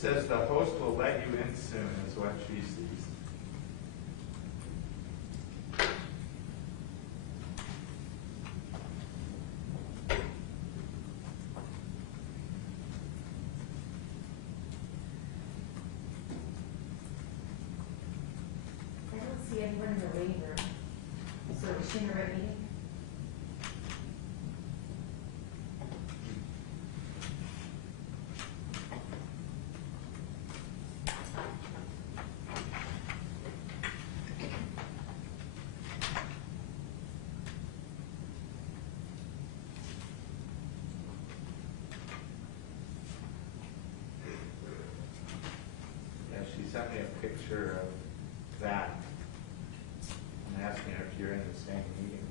says the host will let you in soon is what she sees. I don't see anyone in the waiting room. So is she in the right meeting? Yeah, she sent me a picture of that. I'm asking her if you're in the same meeting.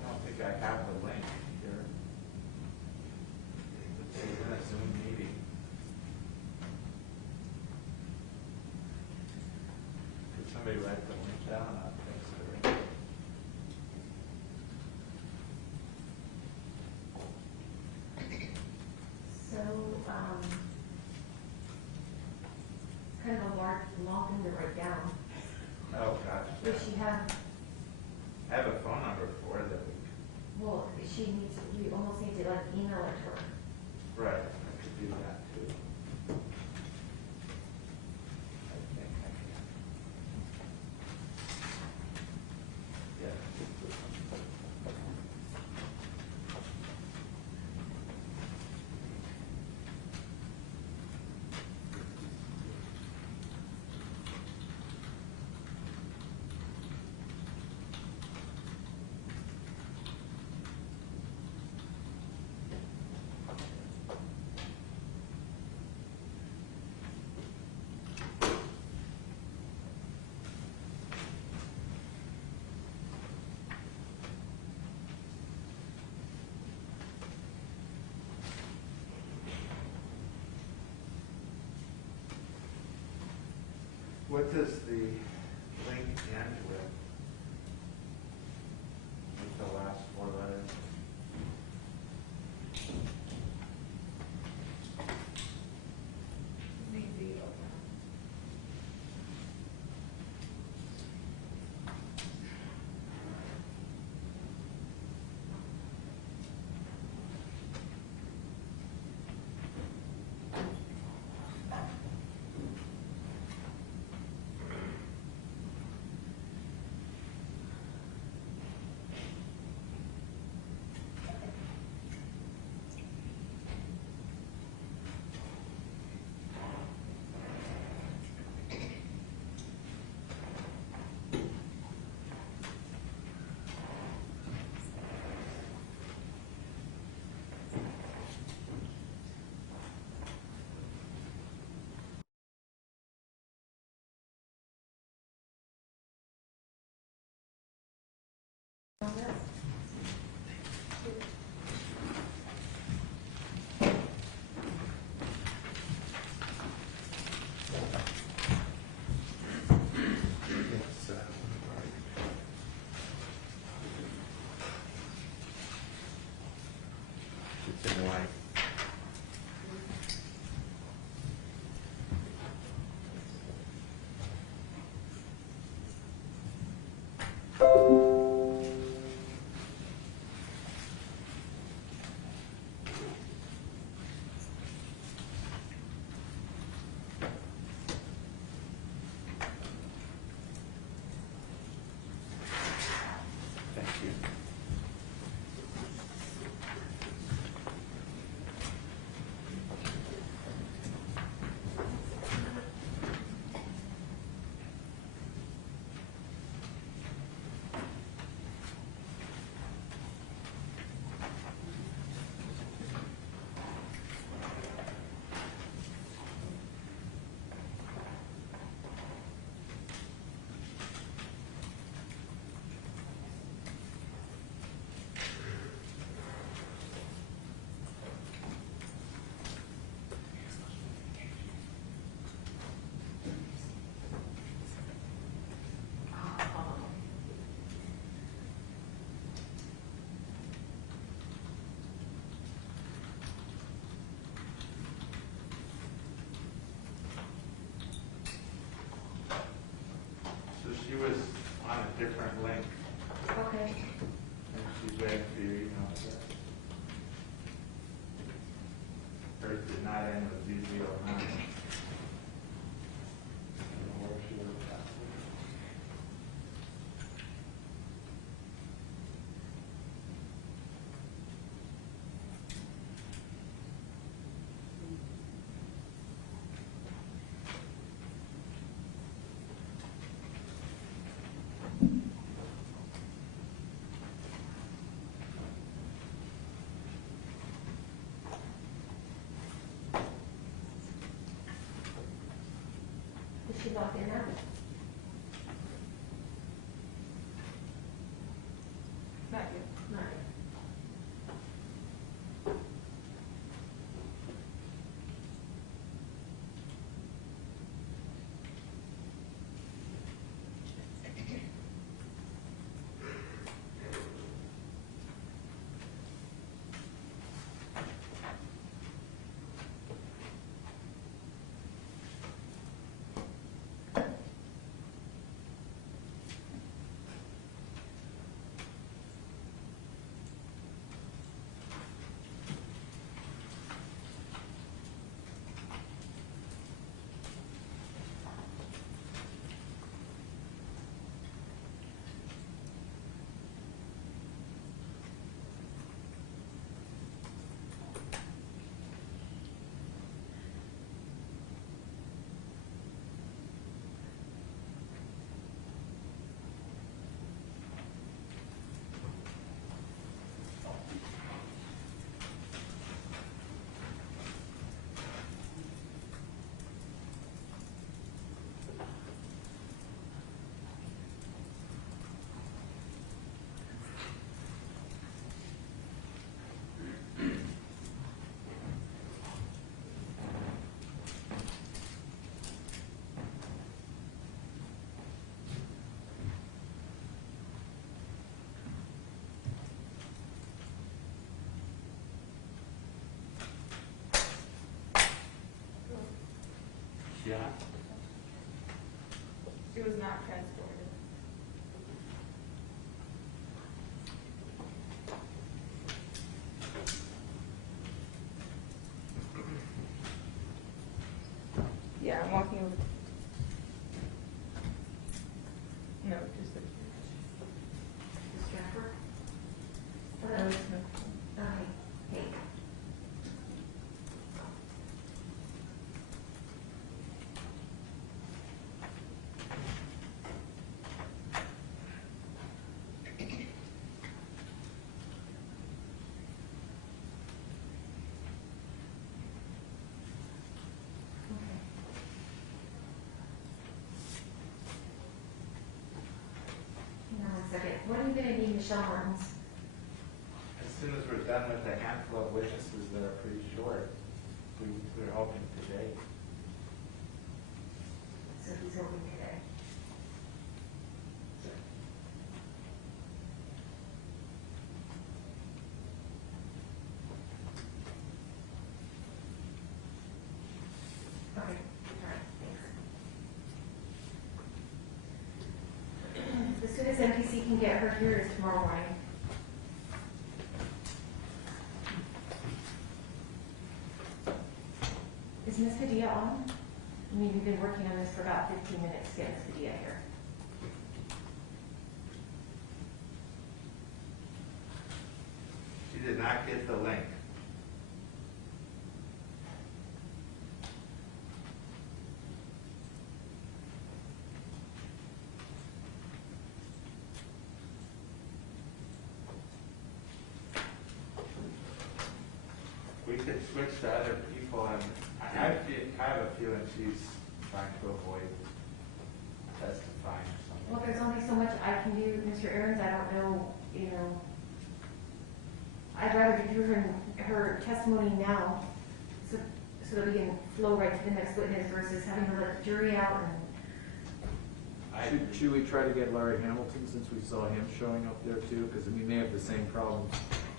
I don't think I have the link here. It's in a Zoom meeting. Could somebody write the link down? I'll text her. So, kind of a long thing to write down. Oh, gosh. Does she have, I have a phone number for her that we well, she needs, we almost need to like email it to her. right, I could do that too. I think I can. Yeah. What does the link end with? With the last four letters? Maybe. It's in white. she logged in now? Not yet. Not yet. Yeah. It was not transported. Yeah, I'm walking over. No, just the. Is Jennifer? No, it's no. Okay, hey. Hang on a second. When are you gonna need Michelle Martens? As soon as we're done with the handful of witnesses that are pretty short, we're hoping today. So he's hoping today. Okay, all right, thanks. As soon as MPC can get her here is tomorrow morning. Is Miss Padilla on? I mean, we've been working on this for about 15 minutes to get Miss Padilla here. She did not get the link. We could switch to other people, and I have a feeling she's trying to avoid testifying or something. Well, there's only so much I can do, Mr. Aarons. I don't know, you know. I'd rather do her testimony now, so that we can flow right to the next witness versus having to let the jury out and. Should we try to get Larry Hamilton, since we saw him showing up there too? Because, I mean, they have the same problems.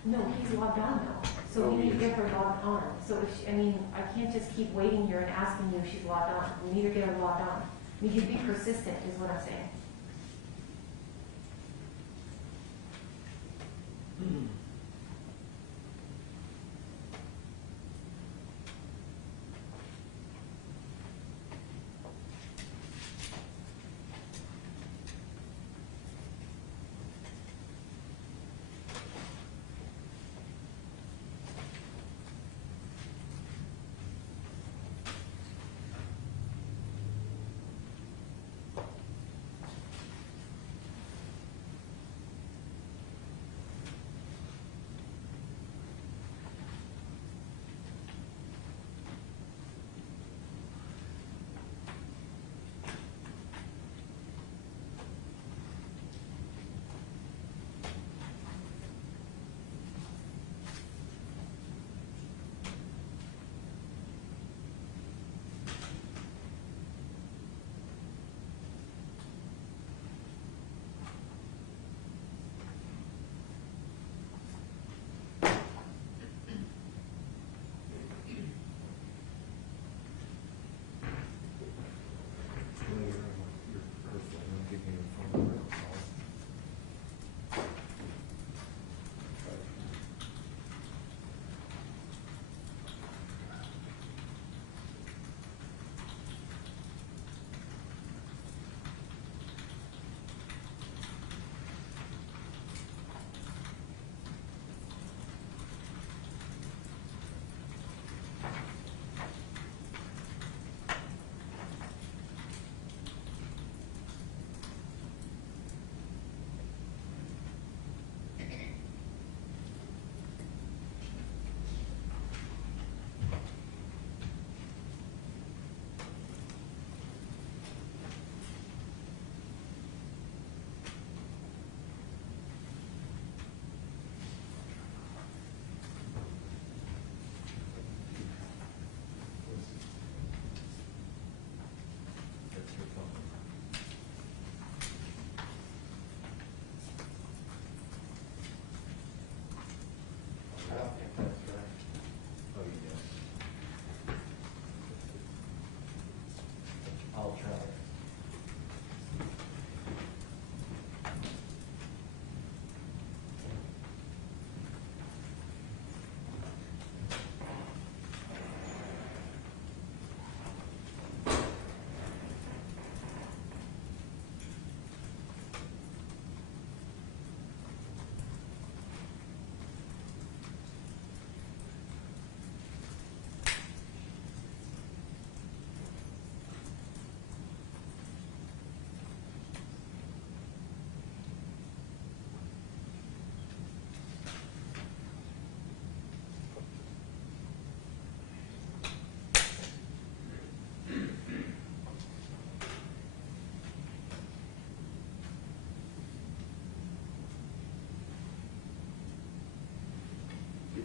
No, he's logged on now, so we need to get her logged on. So if she, I mean, I can't just keep waiting here and asking you if she's logged on. We need to get her logged on. We need to be persistent, is what I'm saying.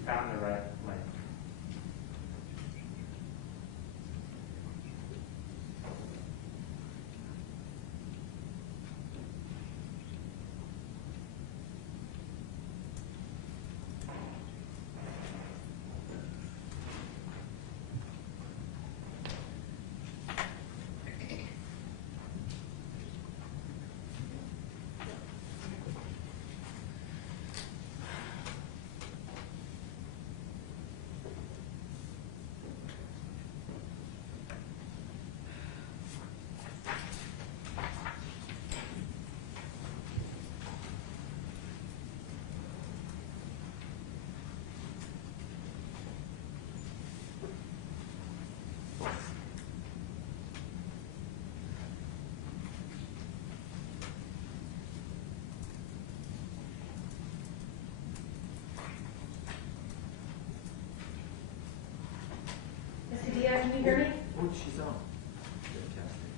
found the right link. Mr. Diaz, can you hear me? Oh, she's on. Fantastic.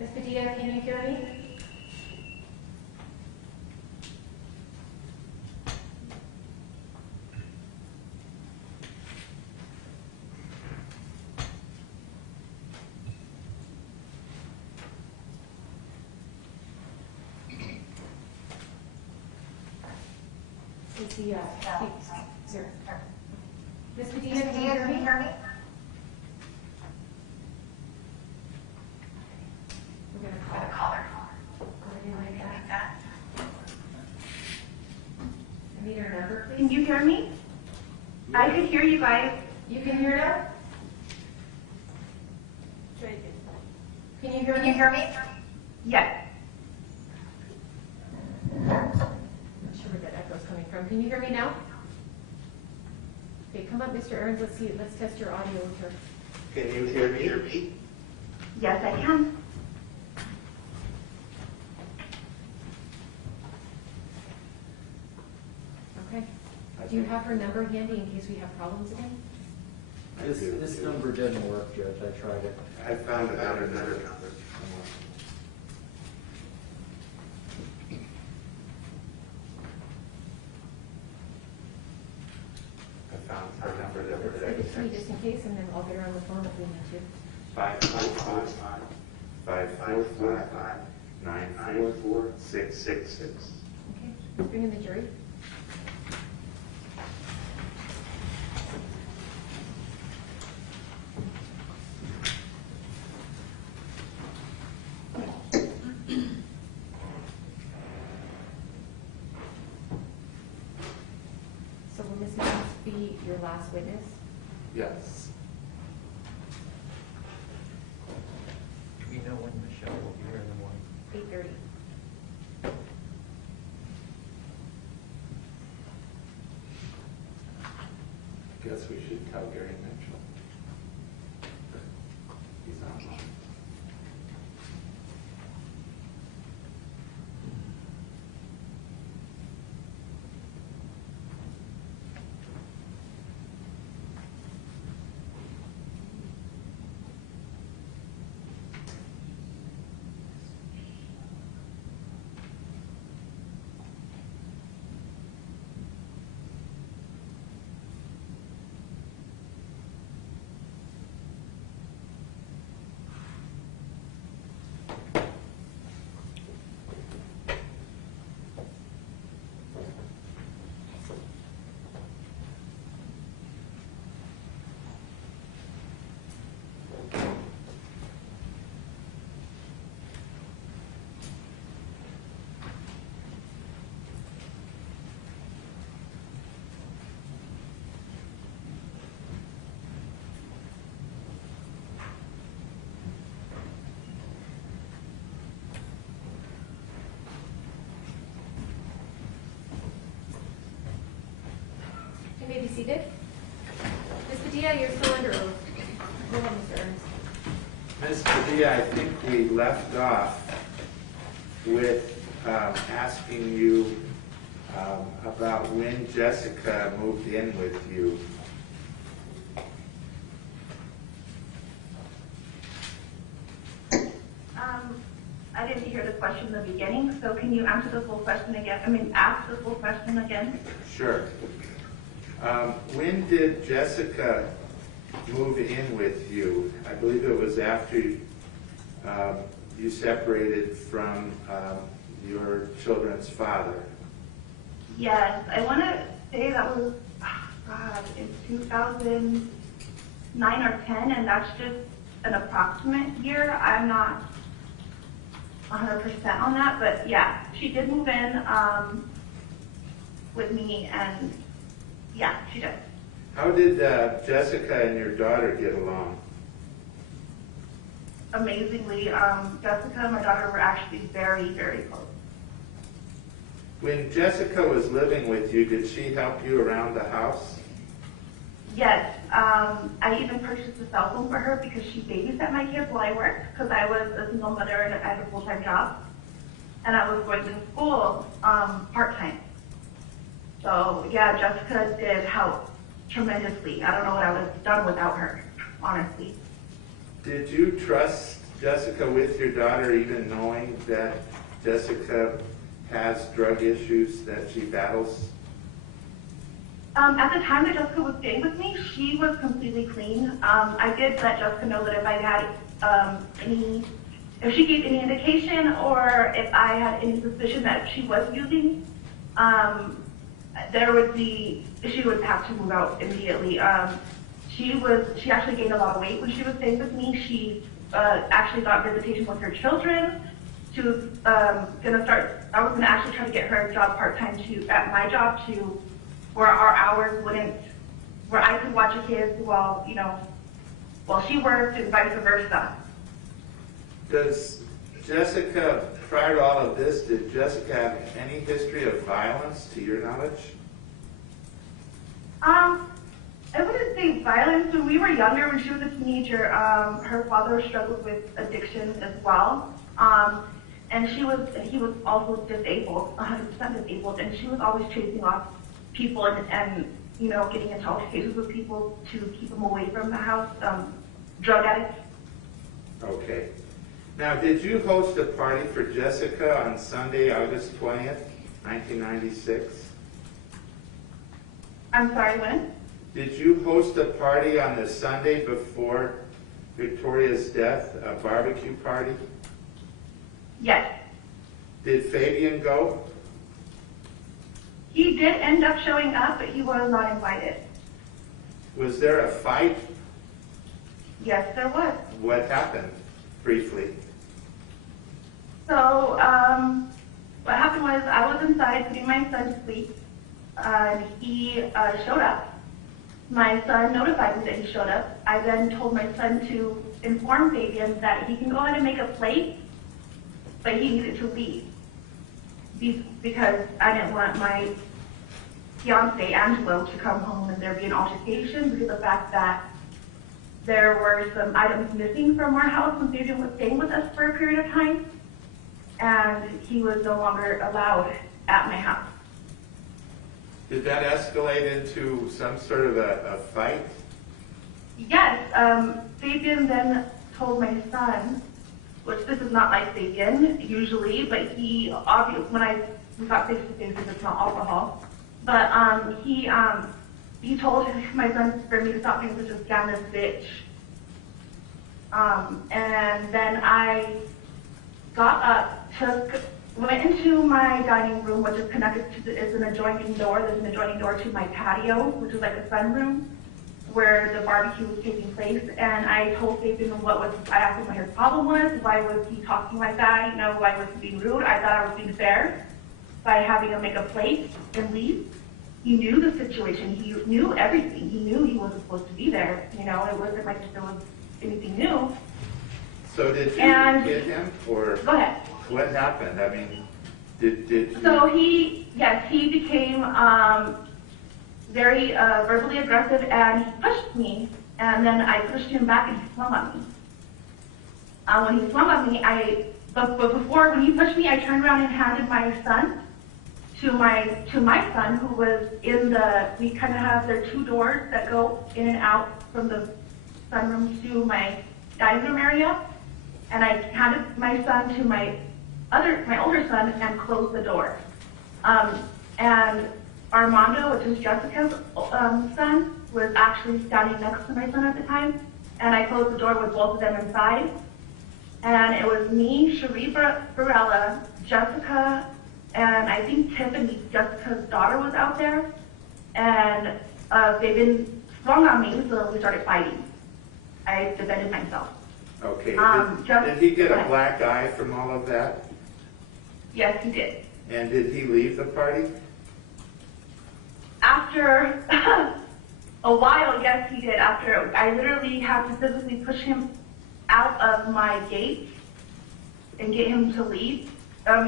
Mr. Diaz, can you hear me? Is the, sir. Mr. Diaz, can you hear me? We're gonna call her. Go ahead and like that. I need her number, please. Can you hear me? I could hear you guys. You can hear now? Try again. Can you hear me? Yes. Not sure where that echo's coming from. Can you hear me now? Okay, come up, Mr. Ernst. Let's see. Let's test your audio with her. Can you hear me? Yes, I can. Okay. Do you have her number handy in case we have problems again? This number didn't work, Judge. I tried it. I found a better number. I found her number the other Let's day. give it to me just in case, and then I'll get her on the phone if we need to. 555 545 944 666. Okay. Let's bring in the jury. So will Ms. Mims be your last witness? Yes. Do we know when Michelle will be here in the morning? 8:30. Guess we should tell Gary Mitchell. He's online. You may be seated. Ms. Padilla, you're still under oath. Go ahead, Mr. Ernst. Ms. Padilla, I think we left off with asking you about when Jessica moved in with you. I didn't hear the question in the beginning, so can you answer the full question again? Ask the full question again? Sure. When did Jessica move in with you? I believe it was after you separated from your children's father. Yes, I want to say that was, God, in 2009 or 10, and that's just an approximate year. I'm not 100% on that, but yeah, she did move in with me, and yeah, she did. How did Jessica and your daughter get along? Amazingly, Jessica and my daughter were actually very, very close. When Jessica was living with you, did she help you around the house? Yes, I even purchased a cell phone for her because she babysat my kids while I worked, because I was a single mother and I had a full-time job, and I was going to school part-time. So yeah, Jessica did help tremendously. I don't know what I would have done without her, honestly. Did you trust Jessica with your daughter, even knowing that Jessica has drug issues that she battles? At the time that Jessica was staying with me, she was completely clean. I did let Jessica know that if I had if she gave any indication or if I had any suspicion that she was using, she would have to move out immediately. She actually gained a lot of weight when she was staying with me. She actually got visitation with her children. She was I was gonna actually try to get her a job part-time at my job where our hours where I could watch the kids while she worked and vice versa. Does Jessica, prior to all of this, did Jessica have any history of violence, to your knowledge? I wouldn't say violence. When we were younger, when she was a teenager, her father struggled with addiction as well. And he was also disabled, 100% disabled, and she was always chasing off people and getting into altercations with people to keep them away from the house, drug addicts. Okay. Now, did you host a party for Jessica on Sunday, August 20th, 1996? I'm sorry, when? Did you host a party on the Sunday before Victoria's death, a barbecue party? Yes. Did Fabian go? He did end up showing up, but he was not invited. Was there a fight? Yes, there was. What happened, briefly? So, what happened was I was inside putting my son to sleep, and he showed up. My son notified me that he showed up. I then told my son to inform Fabian that he can go ahead and make a plate, but he needed to leave because I didn't want my fiance, Angelo, to come home and there be an altercation because of the fact that there were some items missing from our house when Fabian was staying with us for a period of time, and he was no longer allowed at my house. Did that escalate into some sort of a fight? Yes, Fabian then told my son, which this is not like Fabian usually, but we got face to face because it's not alcohol, but he told my son for me to stop being such a scandalous bitch. And then I got up, went into my dining room, which is connected to is an adjoining door. There's an adjoining door to my patio, which is like a sunroom, where the barbecue was taking place. And I told Fabian I asked him what his problem was. Why was he talking like that? Why was he being rude? I thought I was being fair by having him make a plate and leave. He knew the situation. He knew everything. He knew he wasn't supposed to be there. It wasn't like there was anything new. So did you hit him, or go ahead. What happened? I mean, did you? So he became very verbally aggressive, and he pushed me, and then I pushed him back, and he swung at me. When he swung at me, but before when he pushed me, I turned around and handed my son to my son, who was we kind of have their two doors that go in and out from the sunroom to my dining room area, and I handed my son to my my older son and closed the door. And Armando, which is Jessica's son, was actually standing next to my son at the time. And I closed the door with both of them inside. And it was me, Cherie Barella, Jessica, and I think Tiffany, Jessica's daughter, was out there. And they've been swung on me, so we started fighting. I defended myself. Okay. Just- Did he get a black eye from all of that? Yes, he did. And did he leave the party? After a while, yes, he did. After I literally had to physically push him out of my gate and get him to leave.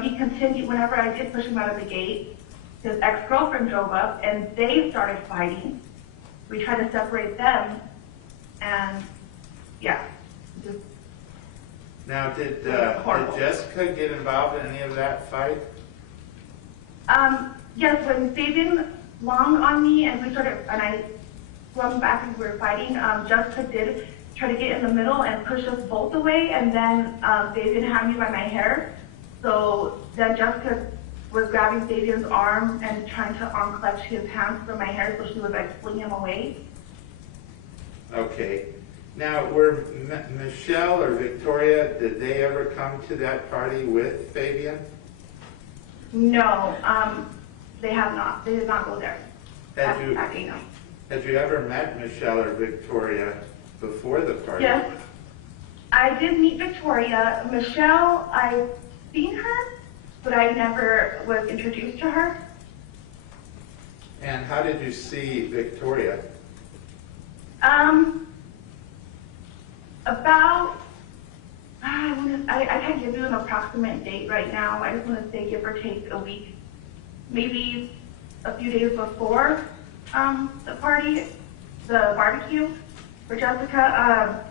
He continued, whenever I did push him out of the gate, his ex-girlfriend drove up and they started fighting. We tried to separate them, and yeah. Just, Now, did Horrible. Jessica get involved in any of that fight? yes, when Fabian lunged on me and I swung back and we were fighting, Jessica did try to get in the middle and push us both away, and then Fabian had me by my hair. So then Jessica was grabbing Fabian's arm and trying to unclutch his hands from my hair, so she was like pulling him away. Okay. Now, were Michelle or Victoria, did they ever come to that party with Fabian? No, they have not. They did not go there. Had you, That day, no. had you ever met Michelle or Victoria before the party? Yes, I did meet Victoria. Michelle, I've seen her, but I never was introduced to her. And how did you see Victoria? About, I can't give you an approximate date right now. I just want to say give or take a week, maybe a few days before the party, the barbecue for Jessica.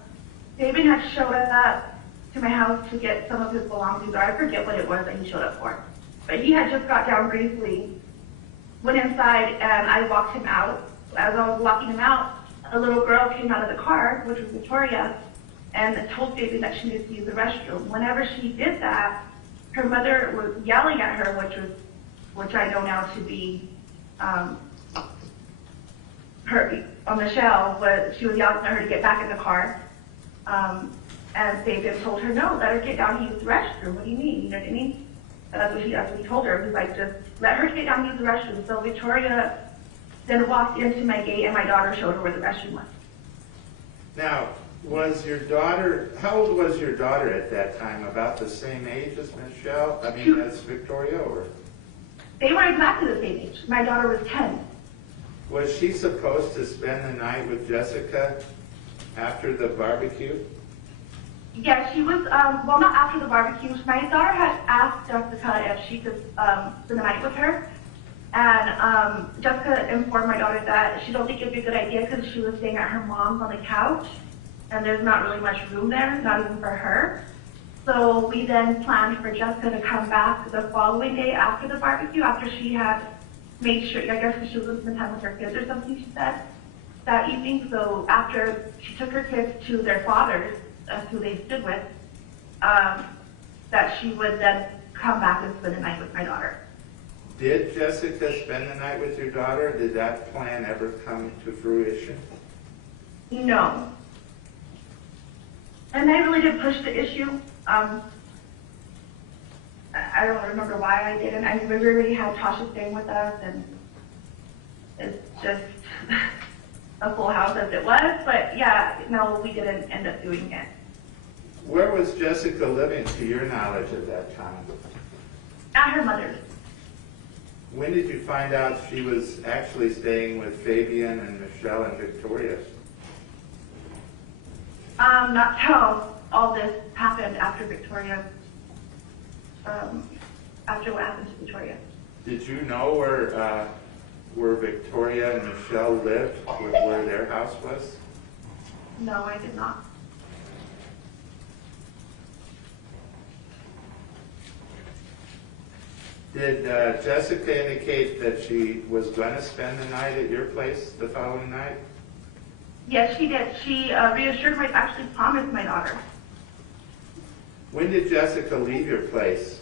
Fabian had showed up to my house to get some of his belongings, or I forget what it was that he showed up for. But he had just got down briefly, went inside, and I walked him out. As I was walking him out, a little girl came out of the car, which was Victoria, and told Fabian that she needed to use the restroom. Whenever she did that, her mother was yelling at her, which I know now to be Michelle, but she was yelling at her to get back in the car. And Fabian told her, no, let her get down and use the restroom. What do you mean? You know what I mean? That's what he told her. He was like, just let her get down and use the restroom. So Victoria then walked into my gate, and my daughter showed her where the restroom was. Now, was your daughter, how old was your daughter at that time? About the same age as Michelle? I mean, as Victoria, or? They were exactly the same age. My daughter was 10. Was she supposed to spend the night with Jessica after the barbecue? Yeah, she was, well, not after the barbecue. My daughter had asked Jessica if she could spend the night with her. And Jessica informed my daughter that she don't think it'd be a good idea because she was staying at her mom's on the couch. And there's not really much room there, not even for her. So we then planned for Jessica to come back the following day after the barbecue, after she had made sure, I guess she was going to spend time with her kids or something, she said, that evening. So after she took her kids to their fathers, who they stood with, that she would then come back and spend the night with my daughter. Did Jessica spend the night with your daughter? Did that plan ever come to fruition? No. And I really did push the issue. I don't remember why I didn't. I mean, we already had Tasha staying with us, and it's just a full house as it was. But yeah, no, we didn't end up doing it. Where was Jessica living, to your knowledge, at that time? At her mother's. When did you find out she was actually staying with Fabian and Michelle and Victoria? Not till all this happened after Victoria, after what happened to Victoria. Did you know where Victoria and Michelle lived, where their house was? No, I did not. Did Jessica indicate that she was going to spend the night at your place the following night? Yes, she did. She reassured actually promised my daughter. When did Jessica leave your place?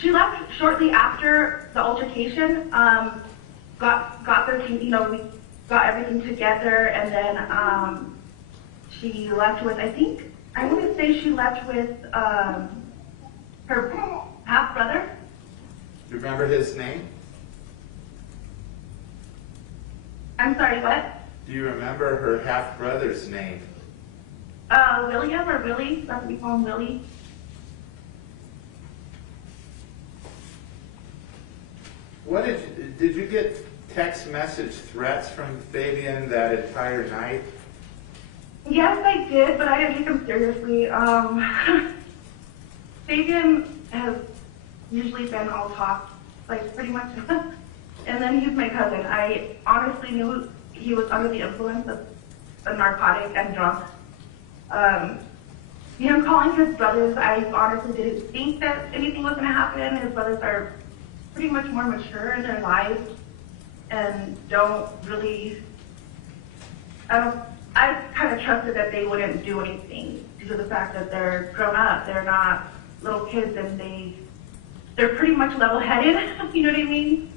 She left shortly after the altercation. Got their team, we got everything together, and then she left with, I want to say she left with her half brother. Do you remember his name? I'm sorry, what? Do you remember her half brother's name? William or Willie? That's what we call him, Willie. What did you get text message threats from Fabian that entire night? Yes, I did, but I didn't take them seriously. Fabian has usually been all talk, like pretty much. And then he's my cousin. I honestly knew he was under the influence of a narcotic and drunk. Him calling his brothers, I honestly didn't think that anything was going to happen. His brothers are pretty much more mature in their lives and don't really, I kind of trusted that they wouldn't do anything due to the fact that they're grown up. They're not little kids, and they're pretty much level-headed, you know what I mean?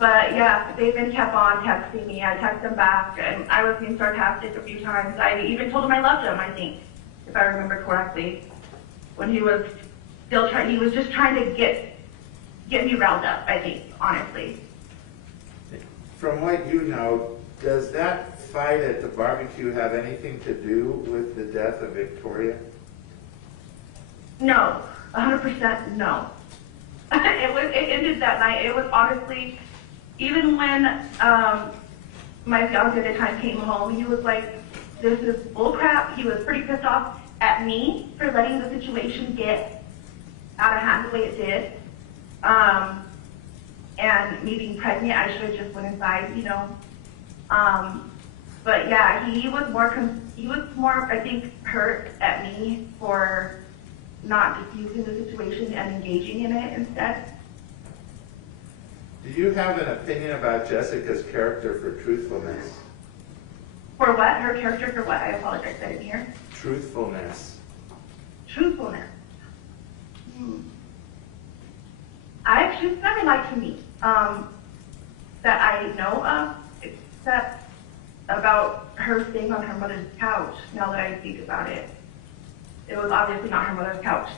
But yeah, they've been kept on texting me. I text them back, and I was being sarcastic a few times. I even told him I loved him, I think, if I remember correctly, when he was still trying, he was just trying to get me riled up, I think, honestly. From what you know, does that fight at the barbecue have anything to do with the death of Victoria? No, 100% no. It ended that night. It was honestly, even when my fiance at the time came home, he was like, this is bullcrap. He was pretty pissed off at me for letting the situation get out of hand the way it did. And me being pregnant, I should have just went inside, But yeah, he was more, I think, hurt at me for not diffusing the situation and engaging in it instead. Do you have an opinion about Jessica's character for truthfulness? For what? Her character for what? I apologize, I didn't hear. Truthfulness. Truthfulness. She's never lied to me, that I know of, except about her staying on her mother's couch, now that I think about it. It was obviously not her mother's couch.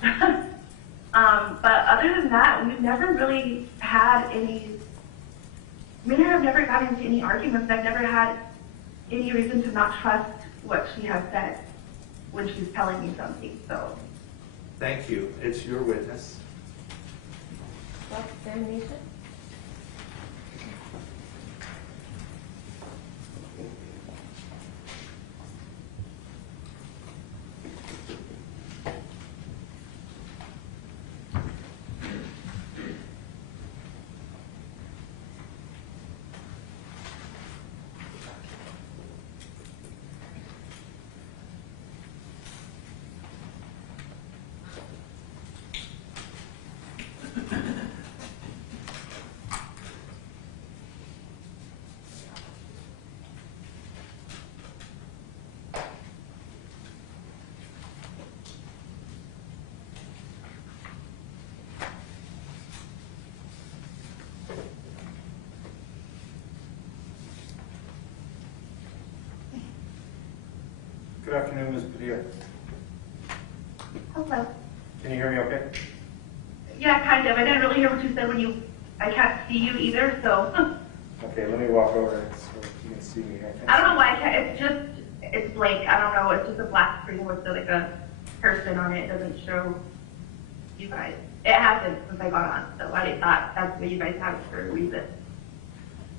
But other than that, we've never really had any, me and her have never gotten into any arguments. I've never had any reason to not trust what she has said when she's telling me something, so. Thank you. It's your witness. Self-examination? Good afternoon, Ms. Padilla. Hello. Can you hear me okay? Yeah, kind of. I didn't really hear what you said I can't see you either, so. Okay, let me walk over so you can see me. I don't know why I can't, it's blank. I don't know. It's just a black screen with like a person on it. It doesn't show you guys. It hasn't since I got on, so I thought that's what you guys have for a reason.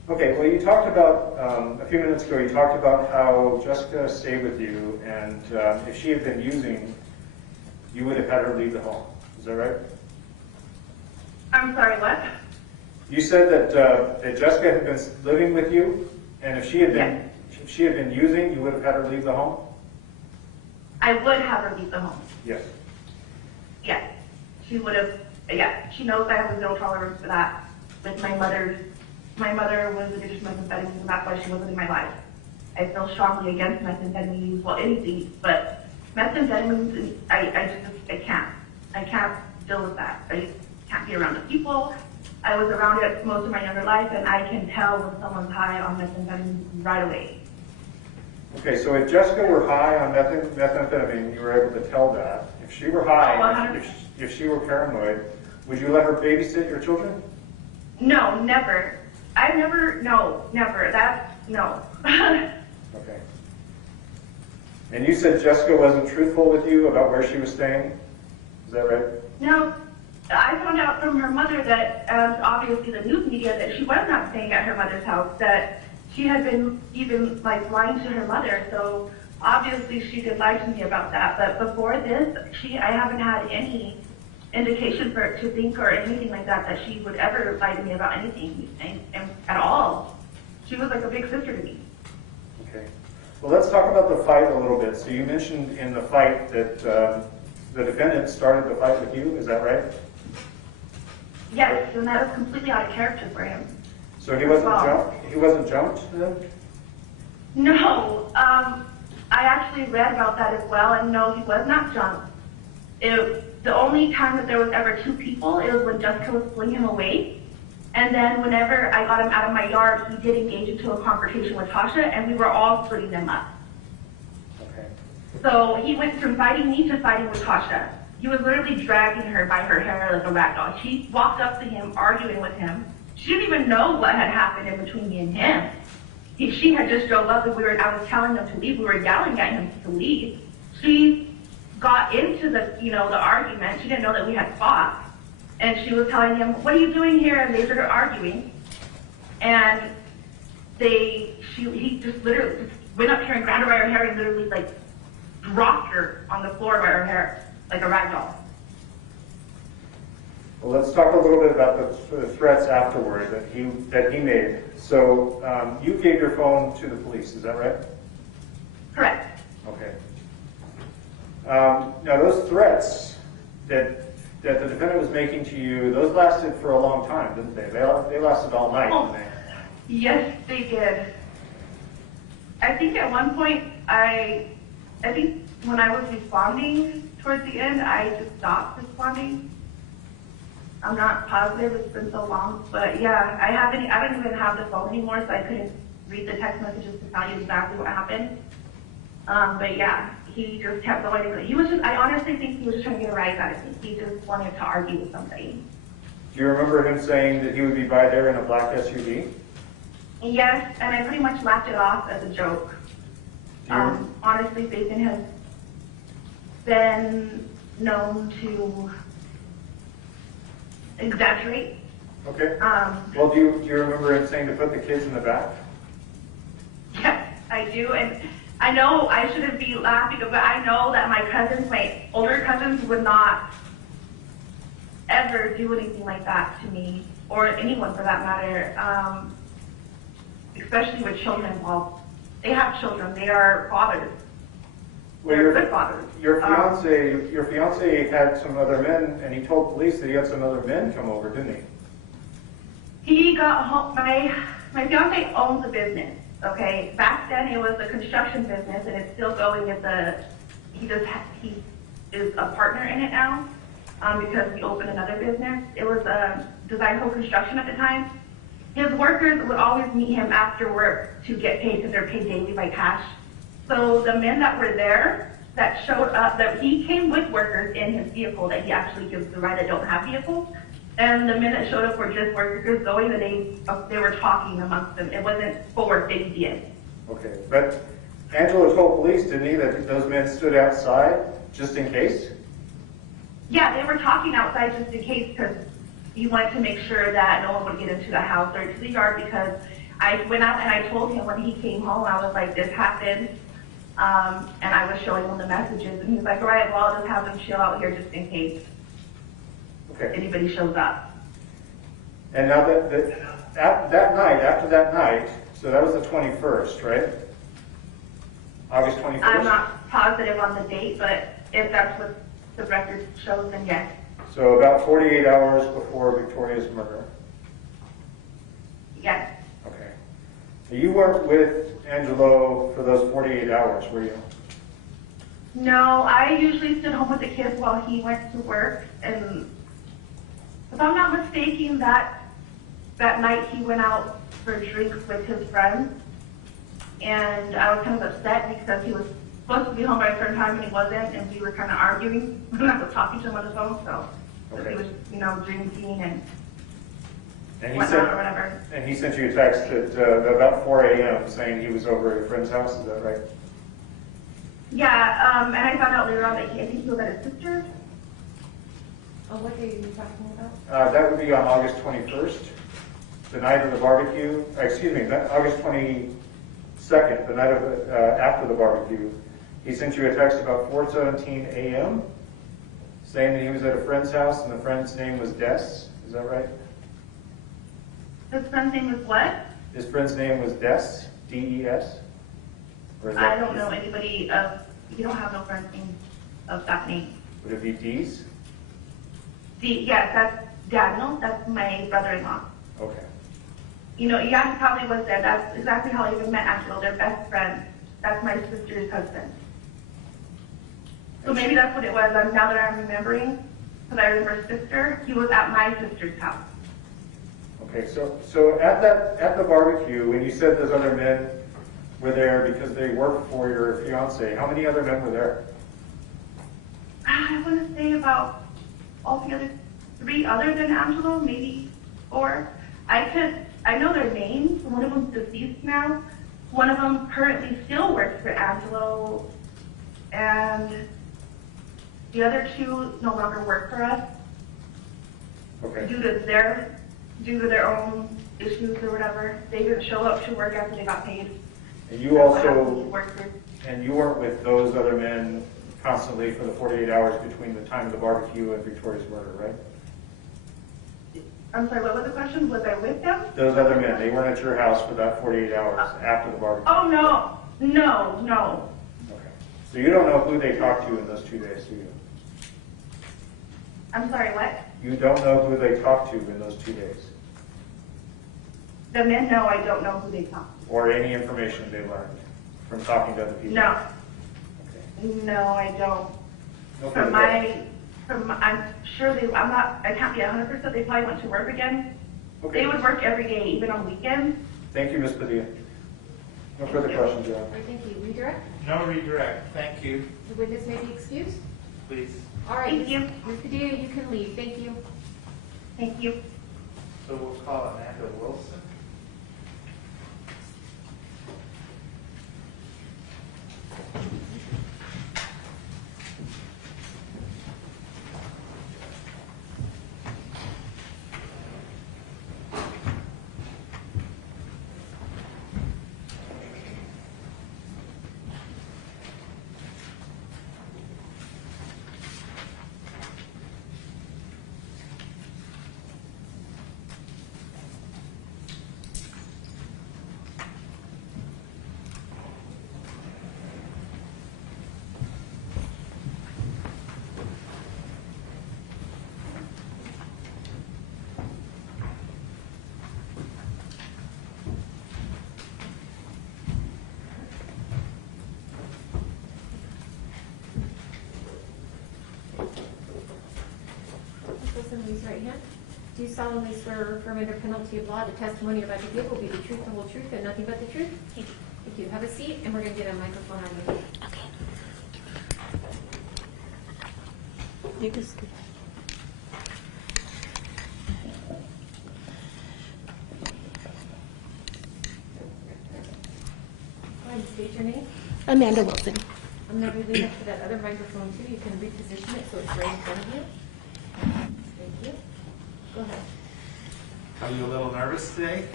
Okay, well, you talked about, a few minutes ago, you talked about how Jessica stayed with you, and if she had been using, you would have had her leave the home. Is that right? I'm sorry, what? You said that Jessica had been living with you, and if she had been using, you would have had her leave the home? I would have her leave the home. Yes. Yes. She would have, yeah. She knows I have a zero tolerance for that with my mother. My mother was addicted to methamphetamines, and that's why she wasn't in my life. I feel strongly against methamphetamines, well, anything, but methamphetamines, I can't. I can't deal with that. I can't be around the people. I was around it most of my younger life, and I can tell when someone's high on methamphetamine right away. Okay, so if Jessica were high on methamphetamine, you were able to tell that. If she were high, Oh, if she were paranoid, would you let her babysit your children? No, never. No, never. No. Okay. And you said Jessica wasn't truthful with you about where she was staying? Is that right? No, I found out from her mother that, obviously the news media, that she was not staying at her mother's house, that she had been even like lying to her mother. So obviously she did lie to me about that. But before this, I haven't had any indication for it to think or anything like that, that she would ever lie to me about anything and at all. She was like a big sister to me. Okay. Well, let's talk about the fight a little bit. So you mentioned in the fight that the defendant started the fight with you. Is that right? Yes, and that was completely out of character for him. So he wasn't jumped then? No, I actually read about that as well, and no, he was not jumped. The only time that there was ever two people, it was when Jessica was pulling him away. And then whenever I got him out of my yard, he did engage into a confrontation with Tasha, and we were all splitting them up. Okay. So he went from fighting me to fighting with Tasha. He was literally dragging her by her hair like a rag doll. She walked up to him, arguing with him. She didn't even know what had happened in between me and him. She had just drove up, and I was telling him to leave. We were yelling at him to leave. She got into the argument. She didn't know that we had fought. And she was telling him, "What are you doing here?" And they started arguing. And he just literally went up here and grabbed her by her hair and literally like dropped her on the floor by her hair, like a rag doll. Well, let's talk a little bit about the threats afterward that he made. So you gave your phone to the police, is that right? Correct. Okay. Now those threats that the defendant was making to you, those lasted for a long time, didn't they? They lasted all night, didn't they? Yes, they did. I think at one point, I think when I was responding towards the end, I just stopped responding. I'm not positive, it's been so long, but yeah, I don't even have the phone anymore, so I couldn't read the text messages to tell you exactly what happened. But yeah, he just kept going. I honestly think he was just trying to get a rise out of me. He just wanted to argue with somebody. Do you remember him saying that he would be by there in a black SUV? Yes, and I pretty much laughed it off as a joke. Honestly, Fabian has been known to exaggerate. Okay. Well, do you remember him saying to put the kids in the back? Yes, I do, and I know I shouldn't be laughing, but I know that my older cousins would not ever do anything like that to me, or anyone for that matter, especially with children involved. They have children, they are fathers. Well, They're good fathers. Your fiance had some other men, and he told police that he had some other men come over, didn't he? He got home, my fiance owns a business, okay? Back then it was a construction business, and it's still going he is a partner in it now, because we opened another business. It was Design Home Construction at the time. His workers would always meet him after work to get paid, because they're paid daily by cash. So the men that were there, that showed up, that he came with workers in his vehicle that he actually gives the ride that don't have vehicles. And the men that showed up were just workers going, and they were talking amongst them. It wasn't for Fabian. Okay, but Angela told police, didn't he, that those men stood outside just in case? Yeah, they were talking outside just in case, because he wanted to make sure that no one would get into the house or into the yard, because I went out and I told him when he came home, I was like, this happened, and I was showing him the messages, and he was like, all right, well, I'll just have them chill out here just in case anybody shows up. And now that night, after that night, so that was the 21st, right? August 21st? I'm not positive on the date, but if that's what the record shows, then yes. So about 48 hours before Victoria's murder. Yes. Okay. You weren't with Angelo for those 48 hours, were you? No, I usually stayed home with the kids while he went to work, and If I'm not mistaken, that night he went out for drinks with his friends, and I was kind of upset because he was supposed to be home by a certain time and he wasn't, and we were kind of arguing. We were not talking to him on the phone, so Okay. he was, drinking and And he whatnot or whatever. And he sent you a text at about 4 a.m. saying he was over at a friend's house, is that right? Yeah, and I found out later on that I think he was at his sister's. Oh, what day are you talking about? That would be on August 21st, the night of the barbecue, August 22nd, the night of after the barbecue. He sent you a text about 4:17 a.m. saying that he was at a friend's house and the friend's name was Des, is that right? His friend's name was what? His friend's name was Des, D-E-S? Or is I that- don't know anybody of, you don't have no friend's name of that name. Would it be Dees? Yes, that's Daniel, that's my brother-in-law. Okay. Yeah, he probably was there. That's exactly how I even met Angelo. They're best friends. That's my sister's husband. So maybe that's what it was. Now that I'm remembering, because I remember his sister, he was at my sister's house. Okay, so at the barbecue, when you said those other men were there because they worked for your fiance, how many other men were there? I want to say about altogether 3 other than Angelo, maybe 4. I know their names. One of them's deceased now. One of them currently still works for Angelo, and the other 2 no longer work for us Okay. due to their own issues or whatever. They didn't show up to work after they got paid. And you also, worked for. and you weren't with those other men constantly for the 48 hours between the time of the barbecue and Victoria's murder, right? I'm sorry, what was the question? Was I with them? Those other men, they weren't at your house for that 48 hours after the barbecue? Oh, no. Okay. So you don't know who they talked to in those 2 days, do you? I'm sorry, what? You don't know who they talked to in those 2 days? The men, no, I don't know who they talked Or any information they learned from talking to other to. people? No, Okay. no, I don't. No From further questions. I'm sure I can't be 100%, they probably went to work again. Okay. They would work every day, even on weekends. Thank you, Ms. Padilla. No further questions, John. All right, thank you. Redirect? No redirect, thank you, The witness may be excused? please. All right. Thank you. Ms. Padilla, you can leave. Thank you. Thank you. So we'll call Amanda Wilson. Wilson, raise your right hand. Do you solemnly swear or affirm under penalty of law the testimony you're about to give will be the truth, the whole truth, and nothing but the truth? Thank you. Thank you. Have a seat, and we're going to get a microphone on you. You can scoot. Go ahead and state your name. Amanda Wilson. I'm going to lean up to that other microphone too. You can reposition it so it's right in front of you. Thank you. Go ahead. Are you a little nervous today?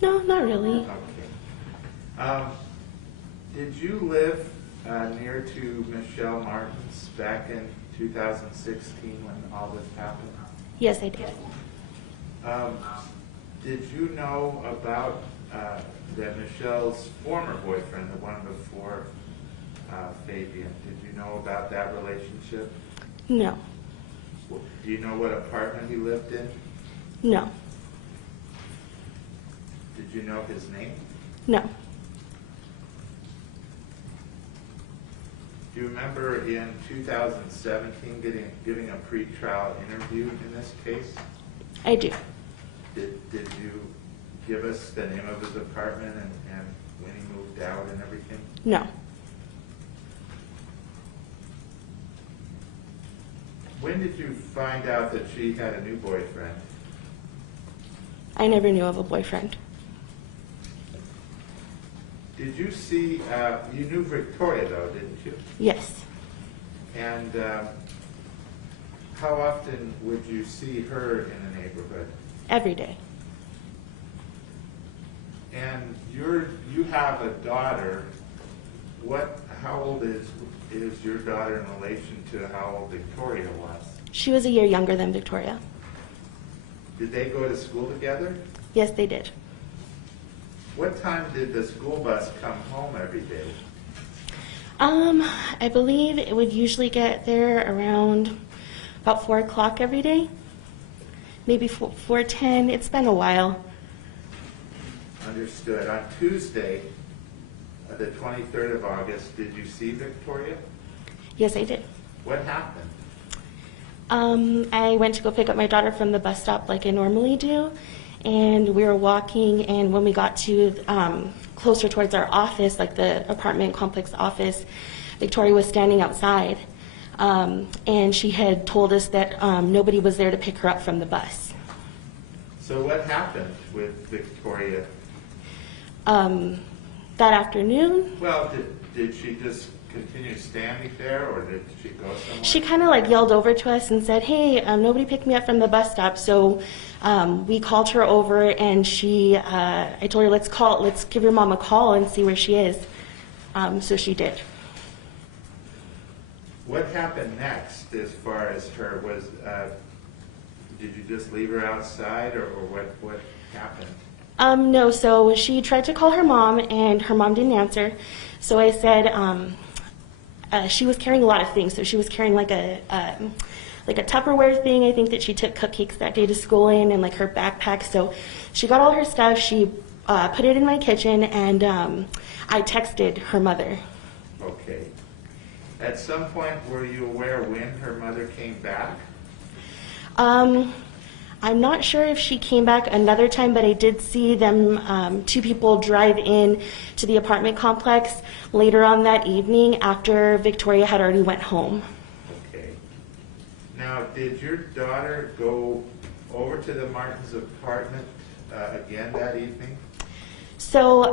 No, not really. Okay. Did you live near to Michelle Martens back in 2016 when all this happened? Yes, I did. Did you know about that Michelle's former boyfriend, the one before Fabian, did you know about that relationship? No. Do you know what apartment he lived in? No. Did you know his name? No. Do you remember in 2017 giving a pre-trial interview in this case? I do. Did you give us the name of his apartment and when he moved out and everything? No. When did you find out that she had a new boyfriend? I never knew of a boyfriend. Did you see, you knew Victoria though, didn't you? Yes. And how often would you see her in the neighborhood? Every day. And you have a daughter. How old is your daughter in relation to how old Victoria was? She was a year younger than Victoria. Did they go to school together? Yes, they did. What time did the school bus come home every day? I believe it would usually get there around about 4 o'clock every day. Maybe 4:10. It's been a while. Understood. On Tuesday, the 23rd of August, did you see Victoria? Yes, I did. What happened? I went to go pick up my daughter from the bus stop like I normally do, and we were walking, and when we got to closer towards our office, like the apartment complex office, Victoria was standing outside, and she had told us that nobody was there to pick her up from the bus. So what happened with Victoria? That afternoon, Well, did she just continue standing there, or did she go somewhere? she kind of like yelled over to us and said, "Hey, nobody picked me up from the bus stop." So we called her over, and I told her, let's give your mom a call and see where she is. So she did. What happened next as far as her? Did you just leave her outside, or what happened? No, so she tried to call her mom, and her mom didn't answer. So I said, she was carrying a lot of things. So she was carrying like a Tupperware thing. I think that she took cupcakes that day to school in, and like her backpack. So she got all her stuff. She put it in my kitchen, and I texted her mother. Okay. At some point, were you aware when her mother came back? I'm not sure if she came back another time, but I did see them, 2 people drive in to the apartment complex later on that evening after Victoria had already went home. Okay. Now, did your daughter go over to the Martens apartment again that evening? So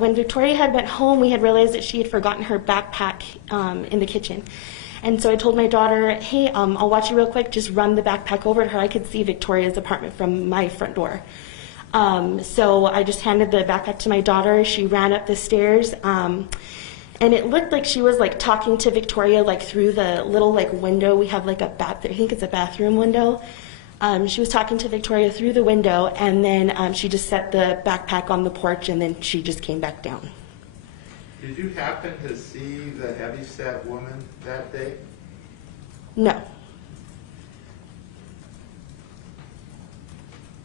when Victoria had went home, we had realized that she had forgotten her backpack in the kitchen. And so I told my daughter, "Hey, I'll watch you real quick, just run the backpack over to her." I could see Victoria's apartment from my front door. So I just handed the backpack to my daughter. She ran up the stairs, and it looked like she was like talking to Victoria like through the little like window. We have like I think it's a bathroom window. She was talking to Victoria through the window, and then she just set the backpack on the porch, and then she just came back down. Did you happen to see the heavyset woman that day? No.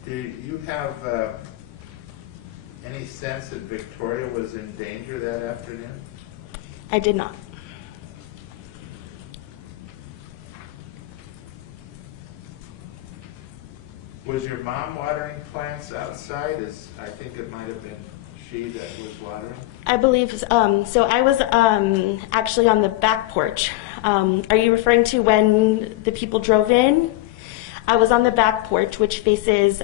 Do you have any sense that Victoria was in danger that afternoon? I did not. Was your mom watering plants outside? I think it might have been she that was watering. I believe so. I was actually on the back porch. Are you referring to when the people drove in? I was on the back porch, which faces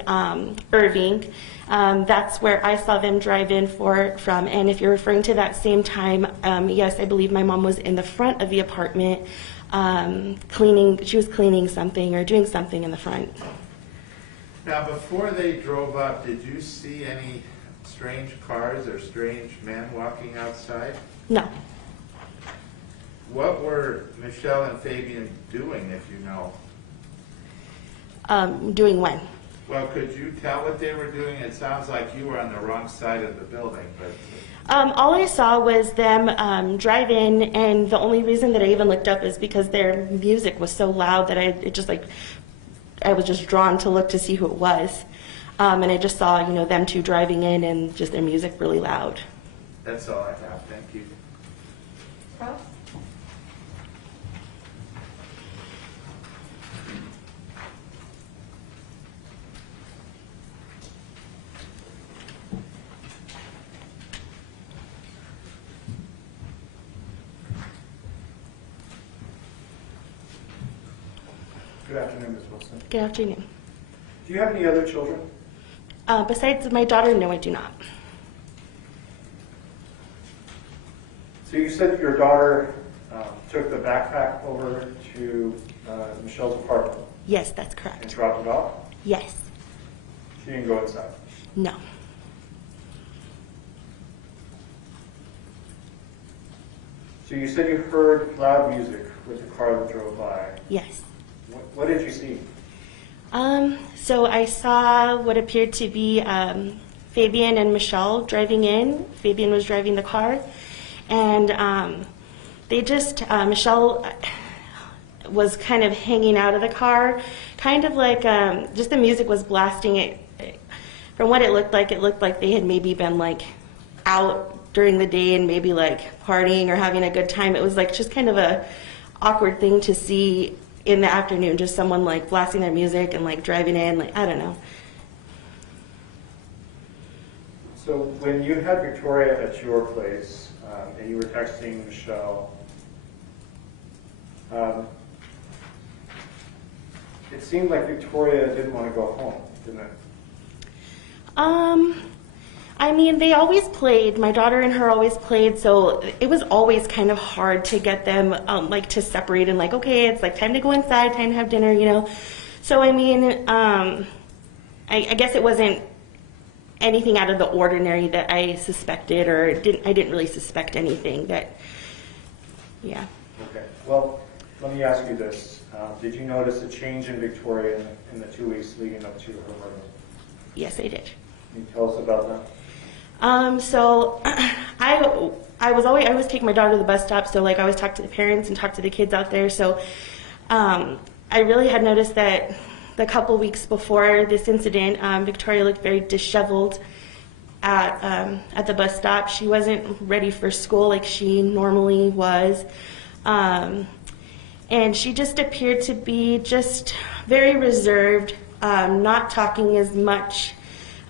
Irving. That's where I saw them drive in from. And if you're referring to that same time, yes, I believe my mom was in the front of the apartment cleaning. She was cleaning something or doing something in the front. Now, before they drove up, did you see any strange cars or strange men walking outside? No. What were Michelle and Fabian doing, if you know? Doing when? Well, could you tell what they were doing? It sounds like you were on the wrong side of the building, but... All I saw was them drive in, and the only reason that I even looked up is because their music was so loud that I was just drawn to look to see who it was. And I just saw, them 2 driving in and just their music really loud. That's all I have. Thank you. Ross? Good afternoon, Ms. Wilson. Good afternoon. Do you have any other children? Besides my daughter, no, I do not. So you said your daughter took the backpack over to Michelle's apartment Yes, that's and correct. dropped it off? Yes. She didn't go inside? No. So you said you heard loud music with the car that drove by. Yes. What did you see? So I saw what appeared to be Fabian and Michelle driving in. Fabian was driving the car, and they just Michelle was kind of hanging out of the car, kind of like just the music was blasting. From what it looked like they had maybe been like out during the day and maybe like partying or having a good time. It was like just kind of a awkward thing to see in the afternoon, just someone like blasting their music and like driving in, like, I don't know. So when you had Victoria at your place and you were texting Michelle, it seemed like Victoria didn't want to go home, didn't it? I mean, they always played. My daughter and her always played, so it was always kind of hard to get them like to separate and like, okay, it's like time to go inside, time to have dinner, you know. So I mean, I guess it wasn't anything out of the ordinary that I suspected, or I didn't really suspect anything that, yeah. Okay. Well, let me ask you this: did you notice a change in Victoria in the 2 weeks leading up to her murder? Yes, I did. Can you tell us about that? So I always take my daughter to the bus stop, so like I always talk to the parents and talk to the kids out there. So I really had noticed that the couple weeks before this incident, Victoria looked very disheveled at the bus stop. She wasn't ready for school like she normally was. And she just appeared to be just very reserved, not talking as much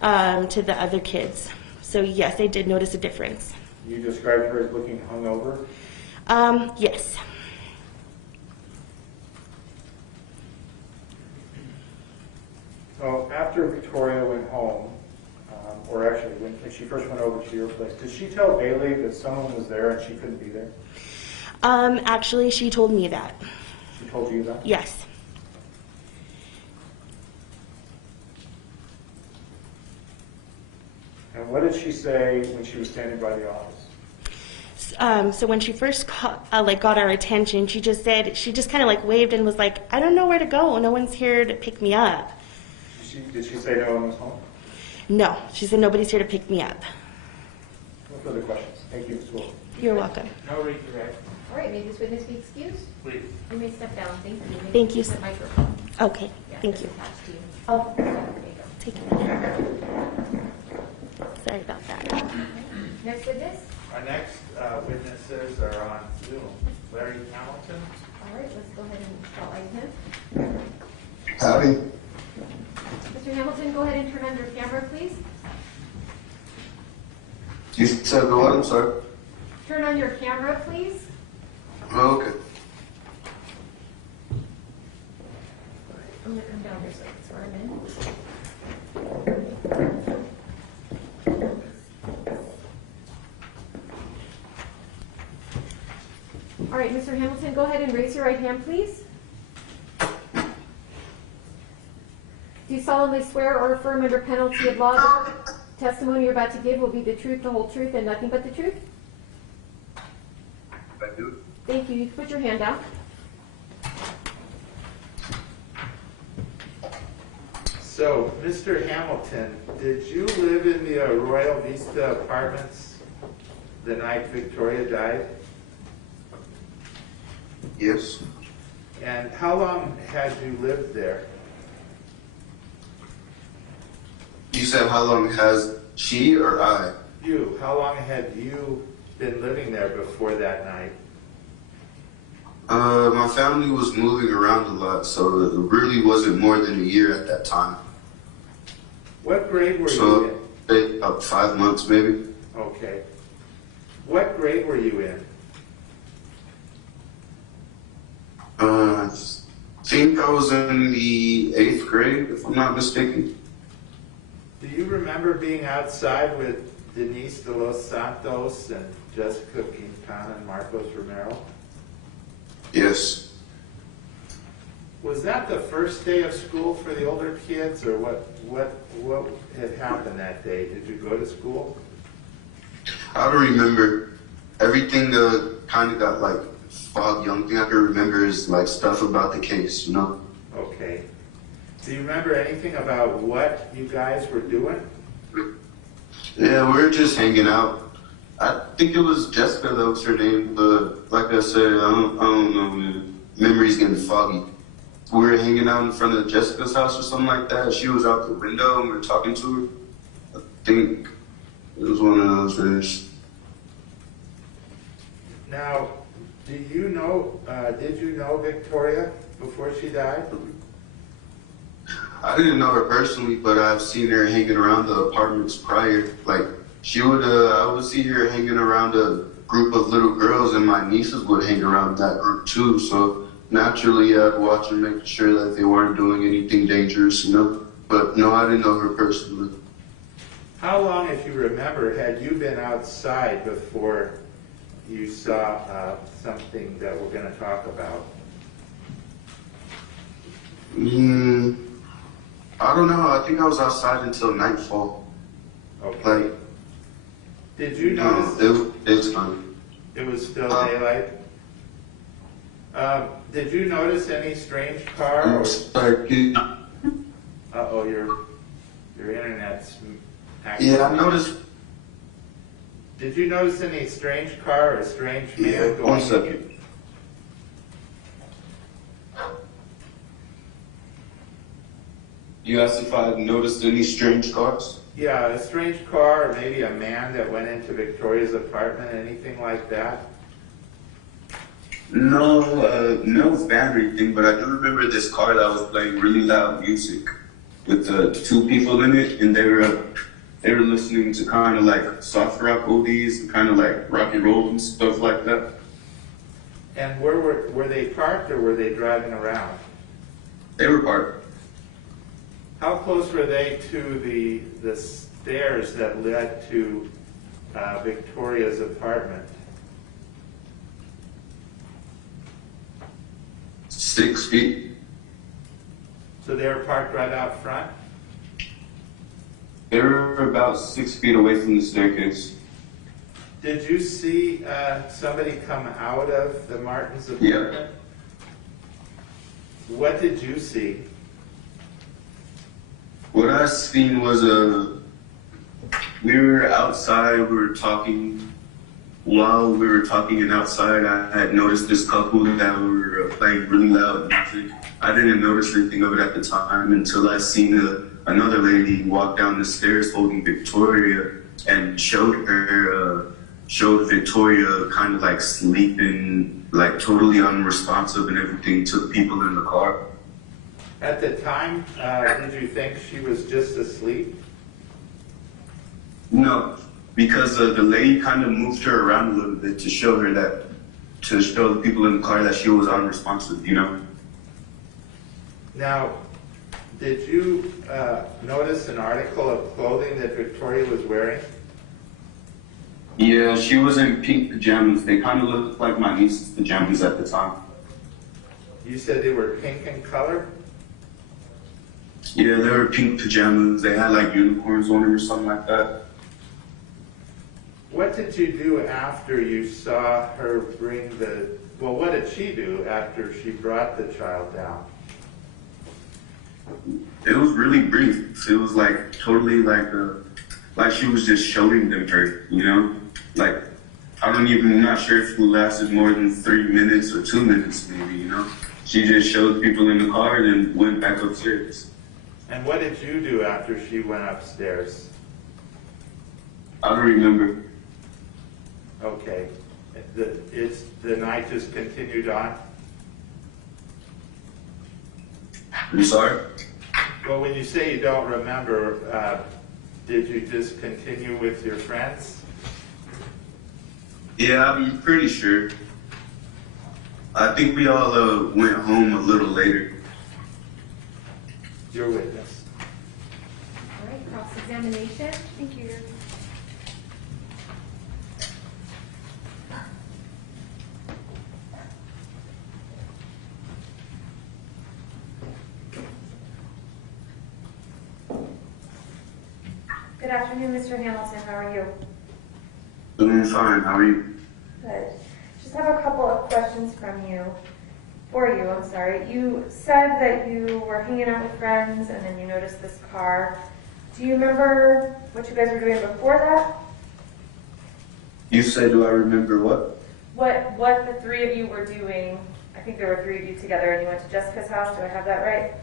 to the other kids. So yes, I did notice a difference. You described her as looking hungover. Yes. So after Victoria went home, or actually when she first went over to your place, did she tell Bailey that someone was there and she couldn't be there? Actually, she told me that. She told you that? Yes. And what did she say when she was standing by the office? So when she first got our attention, she just kind of like waved and was like, I don't know where to go. No one's here to pick me up. Did she say no one was home? No, she said nobody's here to pick me up. No further questions. Thank you, Ms. Wilson. You're welcome. No redirect, All right, may this witness be excused? please. You may step down, thank you. May Thank you. use the microphone. Okay, Yeah, thank it's you. attached to you. Oh, There you go. take it. Sorry about that. Next witness? Our next witnesses are on Zoom. Larry Hamilton. All right, let's go ahead and spotlight him. Howdy. Mr. Hamilton, go ahead and turn on your camera, please. You said the what? I'm sorry. Turn on your camera, please. Oh, okay. I'm gonna come down here so I can swear him in. All right, Mr. Hamilton, go ahead and raise your right hand, please. Do you solemnly swear or affirm under penalty of law that the testimony you're about to give will be the truth, the whole truth, and nothing but the truth? I do. Thank you. You can put your hand down. So, Mr. Hamilton, did you live in the Royal Vista Apartments the night Victoria died? Yes. And how long had you lived there? You said how long has she or I? You. How long had you been living there before that night? My family was moving around a lot, so it really wasn't more than a year at that time. What grade were you So, about 5 months maybe. in? Okay. What grade were you in? think I was in the 8th grade, if I'm not mistaken. Do you remember being outside with Denise de los Santos and Jessica Quintana and Marcos Romero? Yes. Was that the first day of school for the older kids, or what had happened that day? Did you go to school? I don't remember. Everything kind of got like foggy. The only thing I can remember is like stuff about the case, you know? Okay. Do you remember anything about what you guys were doing? Yeah, we were just hanging out. I think it was Jessica, that was her name, but like I said, I don't know, man. Memory's getting foggy. We were hanging out in front of Jessica's house or something like that. She was out the window and we were talking to her. I think it was one of those days. Now, did you know Victoria before she died? I didn't know her personally, but I've seen her hanging around the apartments prior. Like, I would see her hanging around a group of little girls, and my nieces would hang around that group too. So naturally, I'd watch and make sure that they weren't doing anything dangerous, you know? But no, I didn't know her personally. How long, if you remember, had you been outside before you saw something that we're going to talk about? I don't know. I think I was outside until nightfall. Okay. Like, Did you no, notice? it's fine. It was still daylight. Did you notice any strange car? I'm sorry. Uh-oh, your internet's acting. Yeah, I noticed. Did you notice any strange car or a strange man Yeah, going? 1 second. You asked if I noticed any strange cars? Yeah, a strange car or maybe a man that went into Victoria's apartment, anything like that? No, no van or anything, but I do remember this car that was playing really loud music with 2 people in it, and they were listening to kind of like soft rock oldies and kind of like rock and roll and stuff like that. And where were they parked or were they driving around? They were parked. How close were they to the stairs that led to Victoria's apartment? 6 feet. So they were parked right out front? They were about 6 feet away from the staircase. Did you see somebody come out of the Martens apartment? Yeah. What did you see? What I seen was we were outside, we were talking. While we were talking and outside, I had noticed this couple that were playing really loud music. I didn't notice anything of it at the time until I seen another lady walk down the stairs holding Victoria and showed Victoria kind of like sleeping, like totally unresponsive and everything to the people in the car. At the time, did you think she was just asleep? No, because the lady kind of moved her around a little bit to show the people in the car that she was unresponsive, you know? Now, did you notice an article of clothing that Victoria was wearing? Yeah, she was in pink pajamas. They kind of looked like my niece's pajamas at the time. You said they were pink in color? Yeah, they were pink pajamas. They had like unicorns on them or something like that. What did you do after you saw her what did she do after she brought the child down? It was really brief. It was like totally like she was just showing them her, you know? Like, I'm not sure if it lasted more than 3 minutes or 2 minutes maybe, you know? She just showed people in the car and then went back upstairs. And what did you do after she went upstairs? I don't remember. Okay. The night just continued on? I'm sorry? Well, when you say you don't remember, did you just continue with your friends? Yeah, I'm pretty sure. I think we all went home a little later. Your witness. All right, cross-examination. Thank you. Good afternoon, Mr. Hamilton. How are you? Doing fine. How are you? Good. Just have a couple of questions for you, I'm sorry. You said that you were hanging out with friends and then you noticed this car. Do you remember what you guys were doing before that? You said, do I remember what? What the three of you were doing? I think there were three of you together and you went to Jessica's house. Do I have that right?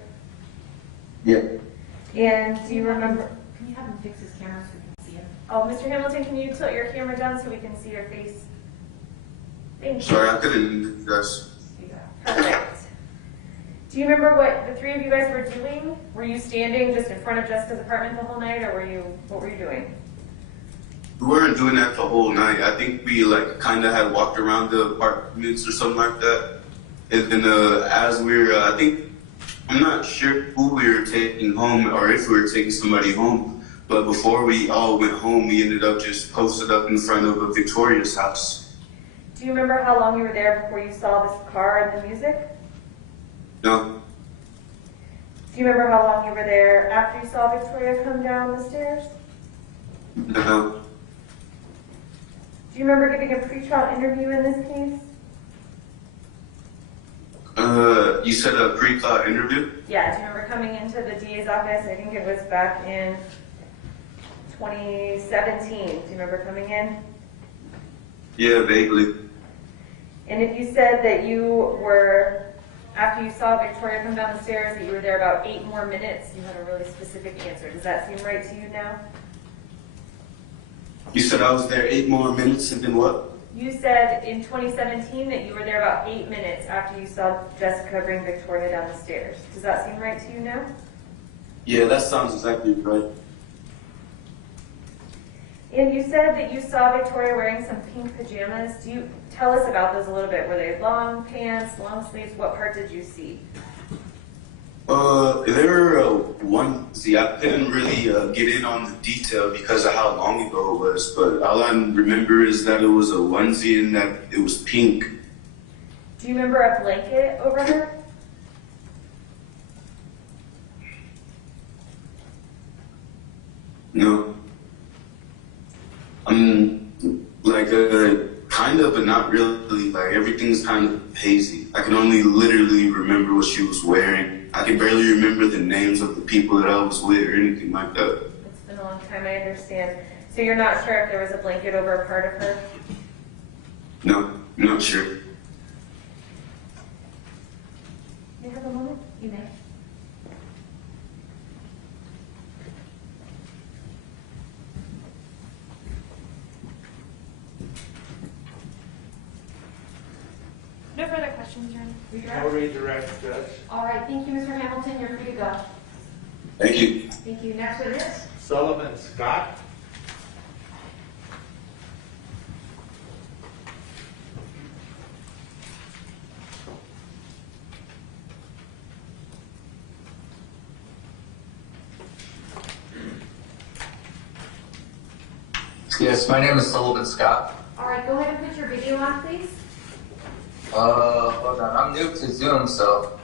Yeah. And do you remember? Can you have him fix his camera so we can see him? Oh, Mr. Hamilton, can you tilt your camera down so we can see your face? Thank you. Sorry, I couldn't guess. Perfect. Do you remember what the three of you guys were doing? Were you standing just in front of Jessica's apartment the whole night, or what were you doing? We weren't doing that the whole night. I think we kind of had walked around the apartments or something like that. And then as we were, I'm not sure who we were taking home or if we were taking somebody home. But before we all went home, we ended up just posted up in front of a Victoria's house. Do you remember how long you were there before you saw this car and the music? No. Do you remember how long you were there after you saw Victoria come down the stairs? No. Do you remember giving a pretrial interview in this case? You said a pre-trial interview? Yeah, do you remember coming into the DA's office? I think it was back in 2017. Do you remember coming in? Yeah, vaguely. And if you said that you were, after you saw Victoria come down the stairs, that you were there about 8 more minutes, you had a really specific answer. Does that seem right to you now? You said I was there 8 more minutes and then what? You said in 2017 that you were there about 8 minutes after you saw Jessica bring Victoria down the stairs. Does that seem right to you now? Yeah, that sounds exactly right. And you said that you saw Victoria wearing some pink pajamas. Do you tell us about those a little bit? Were they long pants, long sleeves? What part did you see? They were onesie. I couldn't really get in on the detail because of how long ago it was, but all I remember is that it was a onesie and that it was pink. Do you remember a blanket over her? No. Kind of, but not really. Like, everything's kind of hazy. I can only literally remember what she was wearing. I can barely remember the names of the people that I was with or anything like that. It's been a long time, I understand. So you're not sure if there was a blanket over a part of her? No, I'm not sure. May I have a moment? You may. No further questions, Your Honor. No redirect, Judge. All right, thank you, Mr. Hamilton. You're free to go. Thank you. Thank you. Next witness. Sullivan Scott. Yes, my name is Sullivan Scott. All right, go ahead and put your video on, please. Hold on, I'm new to Zoom, so.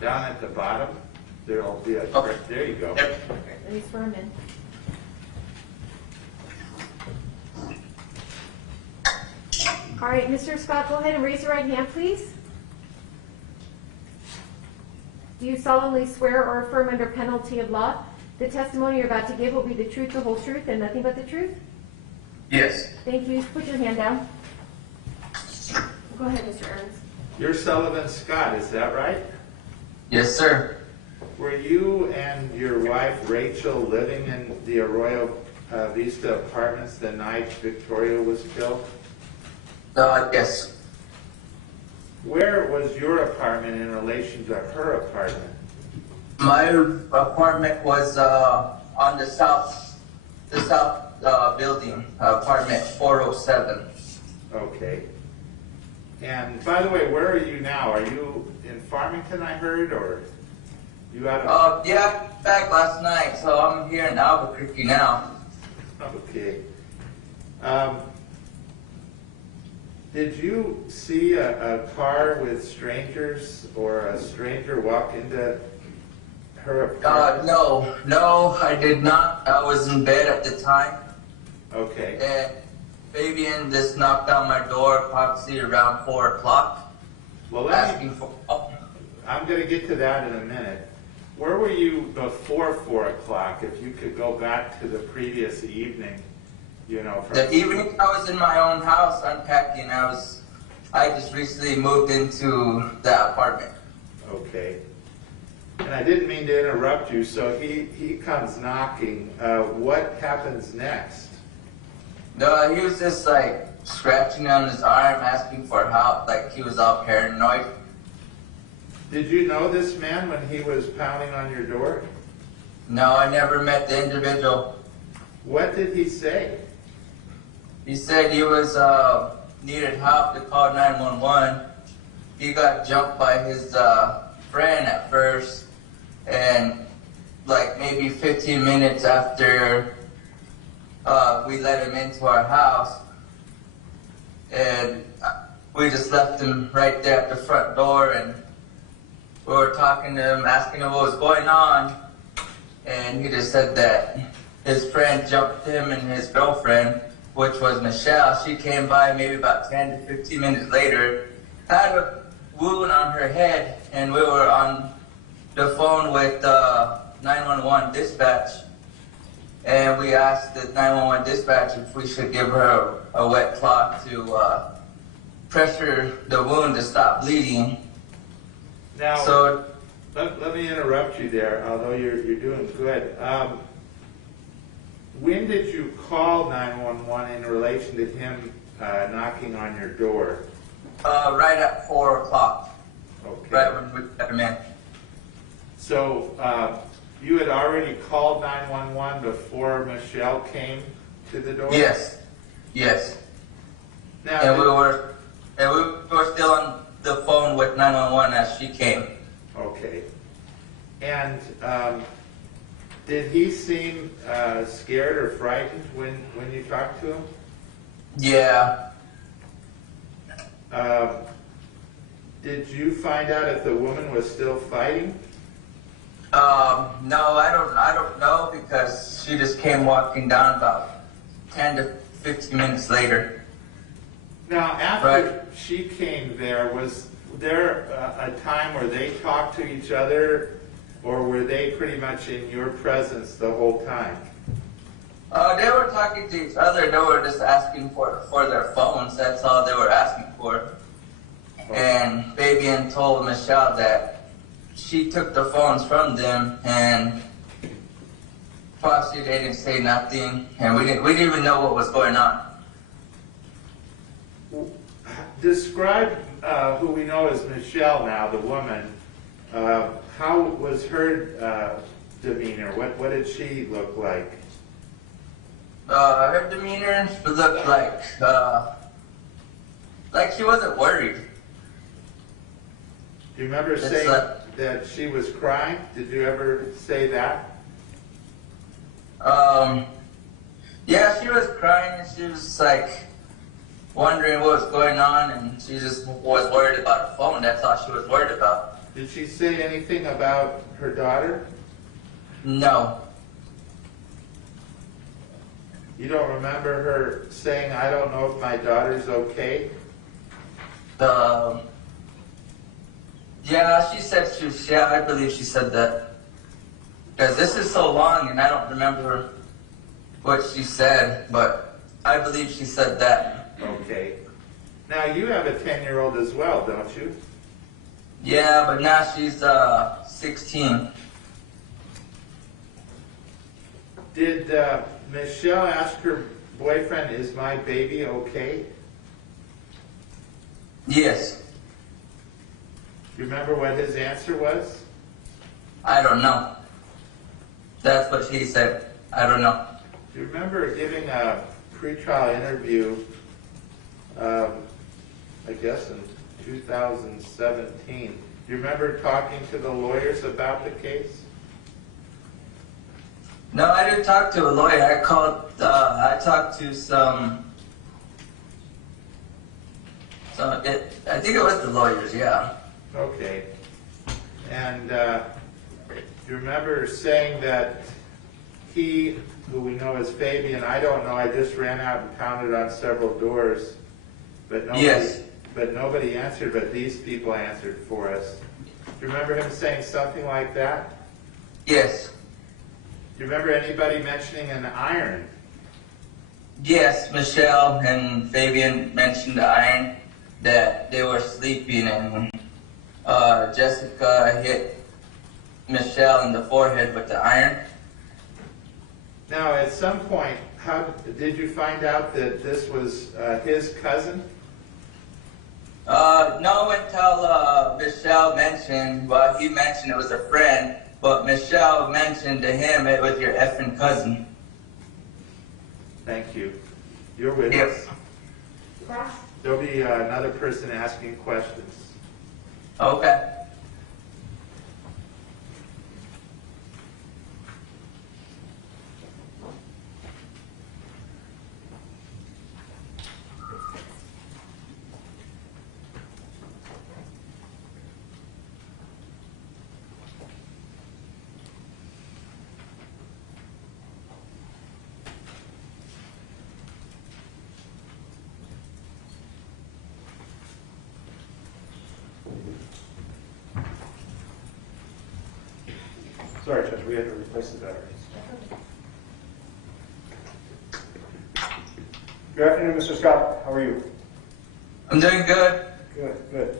Down at the bottom, there'll be a, Okay. there you go. Yep. Let me swear him in. All right, Mr. Scott, go ahead and raise your right hand, please. Do you solemnly swear or affirm under penalty of law the testimony you're about to give will be the truth, the whole truth, and nothing but the truth? Yes. Thank you. Put your hand down. Go ahead, Mr. Ernst. You're Sullivan Scott, is that right? Yes, sir. Were you and your wife Rachel living in the Arroyo Vista apartments the night Victoria was killed? Yes. Where was your apartment in relation to her apartment? My apartment was on the south building, apartment 407. Okay. And by the way, where are you now? Are you in Farmington, I heard, or you out of... Yeah, back last night, so I'm here in Albuquerque now. Okay. Did you see a car with strangers or a stranger walk into her apartment? No, I did not. I was in bed at the time. Okay. And Fabian just knocked on my door, probably around 4 o'clock. Well, asking for... I'm going to get to that in a minute. Where were you before 4 o'clock? If you could go back to the previous evening, you know. The evening I was in my own house unpacking. I just recently moved into the apartment. Okay. And I didn't mean to interrupt you, so he comes knocking. What happens next? No, he was just like scratching on his arm, asking for help, like he was all paranoid. Did you know this man when he was pounding on your door? No, I never met the individual. What did he say? He said he was needed help to call 911. He got jumped by his friend at first, and like maybe 15 minutes after we let him into our house, and we just left him right there at the front door, and we were talking to him, asking him what was going on, and he just said that his friend jumped him and his girlfriend, which was Michelle. She came by maybe about 10 to 15 minutes later, had a wound on her head, and we were on the phone with 911 dispatch, and we asked the 911 dispatch if we should give her a wet cloth to pressure the wound to stop bleeding. Now, So, let me interrupt you there, although you're doing good. When did you call 911 in relation to him knocking on your door? right at 4 o'clock, Okay. right when we let him in. So you had already called 911 before Michelle came to the door? Yes. Now, And we were still on the phone with 911 as she came. okay. And did he seem scared or frightened when you talked to him? Yeah. Did you find out if the woman was still fighting? No, I don't know, because she just came walking down about 10 to 15 minutes later. Now, after Right. she came there, was there a time where they talked to each other, or were they pretty much in your presence the whole time? They were talking to each other. They were just asking for their phones. That's all they were asking for. And Fabian told Michelle that she took the phones from them, and probably they didn't say nothing, and we didn't even know what was going on. Describe who we know as Michelle now, the woman. How was her demeanor? What did she look like? Her demeanor looked like she wasn't worried. Do you remember It's saying like- that she was crying? Did you ever say that? Yeah, she was crying, and she was like wondering what was going on, and she just was worried about her phone. That's all she was worried about. Did she say anything about her daughter? No. You don't remember her saying, "I don't know if my daughter's okay"? Yeah, she said yeah, I believe she said that. Because this is so long, and I don't remember what she said, but I believe she said that. Okay. Now, you have a 10-year-old as well, don't you? Yeah, but now she's 16. Did Michelle ask her boyfriend, "Is my baby okay"? Yes. Do you remember what his answer was? I don't know. That's what she said. I don't know. Do Do you remember giving a pretrial interview, I guess in 2017? Do you remember talking to the lawyers about the case? No, I didn't talk to a lawyer. I talked to I think it was the lawyers, yeah. Okay. And do you remember saying that he, who we know as Fabian, I don't know, I just ran out and pounded on several doors, but nobody, Yes. but nobody answered, but these people answered for us. Do you remember him saying something like that? Yes. Do you remember anybody mentioning an iron? Yes, Michelle and Fabian mentioned the iron, that they were sleeping, and Jessica hit Michelle in the forehead with the iron. Now, at some point, how did you find out that this was his cousin? No, until Michelle mentioned, well, he mentioned it was a friend, but Michelle mentioned to him it was your effing cousin. Thank you. You're with Yep. us. Ross? There'll be another person asking questions. Okay. Sorry, Judge, we had to replace the batteries. Good afternoon, Mr. Scott. How are you? I'm doing good. Good, good.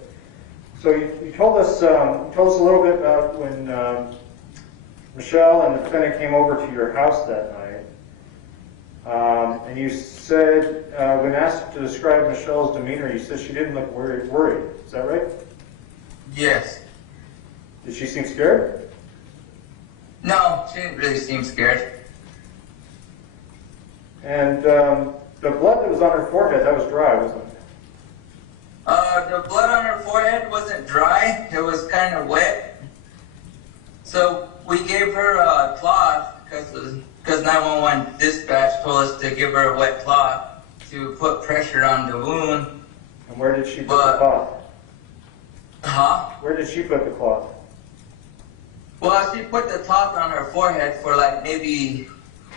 So you told us a little bit about when Michelle and the defendant came over to your house that night, and you said when asked to describe Michelle's demeanor, you said she didn't look worried. Is that right? Yes. Did she seem scared? No, she didn't really seem scared. And the blood that was on her forehead, that was dry, wasn't it? The blood on her forehead wasn't dry. It was kind of wet. So we gave her a cloth because 911 dispatch told us to give her a wet cloth to put pressure on the wound. And where did she put the cloth? Huh? Where did she put the cloth? Well, she put the cloth on her forehead for like maybe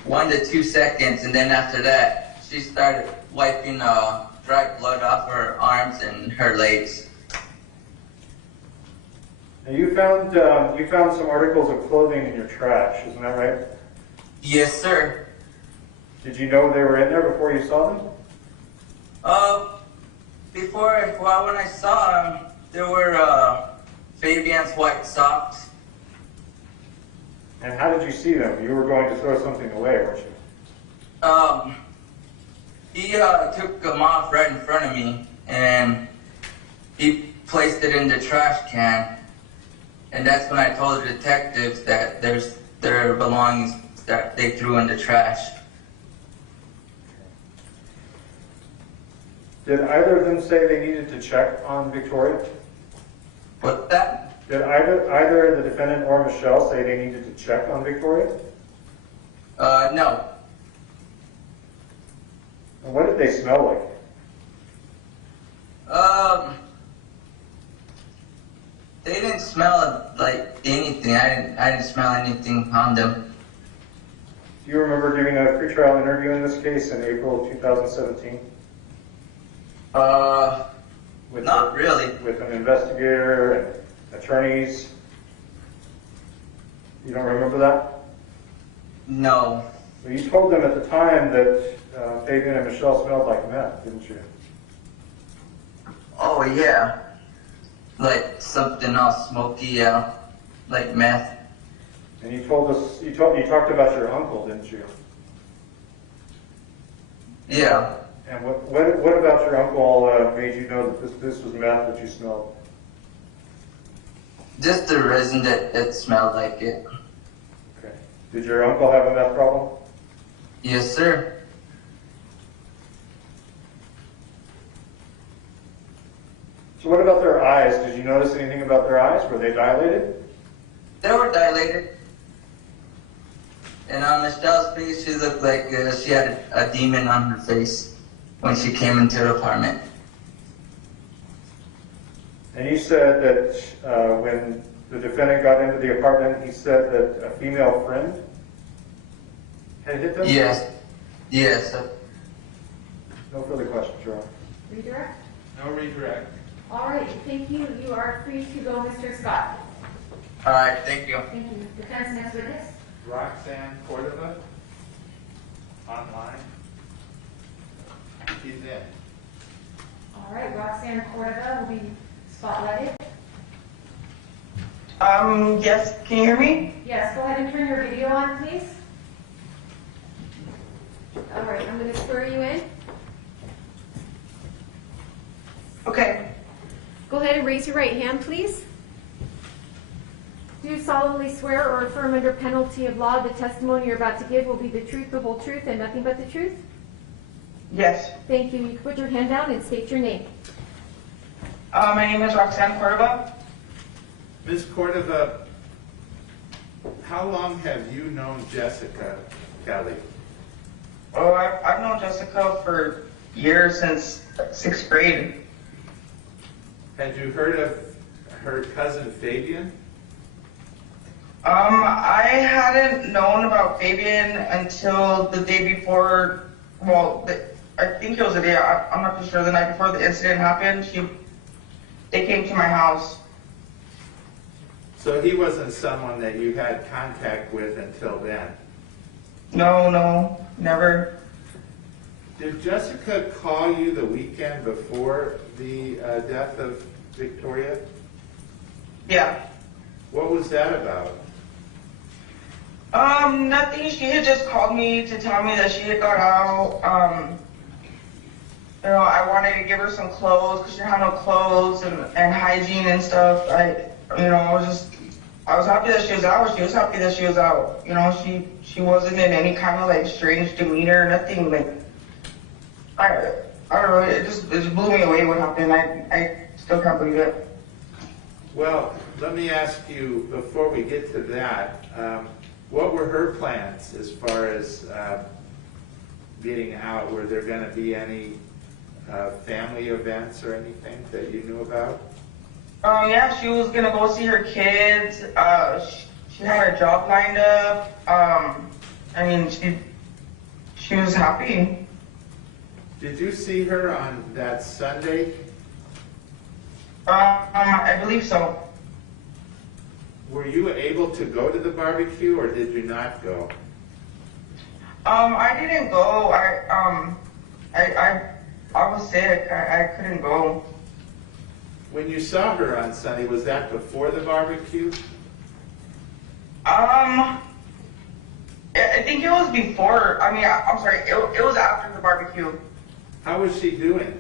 1 to 2 seconds, and then after that, she started wiping dry blood off her arms and her legs. Now you found some articles of clothing in your trash, isn't that right? Yes, sir. Did you know they were in there before you saw them? When I saw them, there were Fabian's white socks. And how did you see them? You were going to throw something away, weren't you? He took them off right in front of me, and he placed it in the trash can. And that's when I told the detectives that there's their belongings that they threw in the trash. Did either of them say they needed to check on Victoria? What's that? Did either the defendant or Michelle say they needed to check on Victoria? No. And what did they smell like? They didn't smell like anything. I didn't smell anything on them. Do you remember doing a pretrial interview in this case in April of 2017? Not really. With an investigator and attorneys? You don't remember that? No. Well, you told them at the time that Fabian and Michelle smelled like meth, didn't you? Oh yeah. Like something else smoky, yeah. Like meth. And you told us, you talked about your uncle, didn't you? Yeah. And what about your uncle made you know that this was meth that you smelled? Just the resin that it smelled like it. Okay. Did your uncle have a meth problem? Yes, sir. So what about their eyes? Did you notice anything about their eyes? Were they dilated? They were dilated. And on Michelle's face, she looked like she had a demon on her face when she came into the apartment. And you said that when the defendant got into the apartment, he said that a female friend had hit them? Yes. Yes. No further questions, Your Honor. Redirect? No redirect. All right, thank you. You are free to go, Mr. Scott. All right, thank you. Thank you. Defense, next witness. Roxanne Cordova, online. She's in. All right, Roxanne Cordova will be spotlighted. Yes, can you hear me? Yes, go ahead and turn your video on, please. All right, I'm going to swear you in. Okay. Go ahead and raise your right hand, please. Do you solemnly swear or affirm under penalty of law the testimony you're about to give will be the truth, the whole truth, and nothing but the truth? Yes. Thank you. You can put your hand down and state your name. My name is Roxanne Cordova. Ms. Cordova, how long have you known Jessica Kelly? Oh, I've known Jessica for years, since 6th grade. Had you heard of her cousin Fabian? I hadn't known about Fabian until the day before, well, I think it was the day, I'm not too sure, the night before the incident happened, they came to my house. So he wasn't someone that you had contact with until then? No, never. Did Jessica call you the weekend before the death of Victoria? Yeah. What was that about? Nothing. She had just called me to tell me that she had got out. I wanted to give her some clothes because she had no clothes and hygiene and stuff. I was happy that she was out. She was happy that she was out. She wasn't in any kind of like strange demeanor, nothing like. I don't know. It just blew me away what happened. I still can't believe it. Well, let me ask you, before we get to that, what were her plans as far as getting out? Were there going to be any family events or anything that you knew about? Yeah, she was going to go see her kids. She had her job lined up. She was happy. Did you see her on that Sunday? I believe so. Were you able to go to the barbecue or did you not go? I didn't go. I was sick. I couldn't go. When you saw her on Sunday, was that before the barbecue? I think it was before. I'm sorry. It was after the barbecue. How was she doing?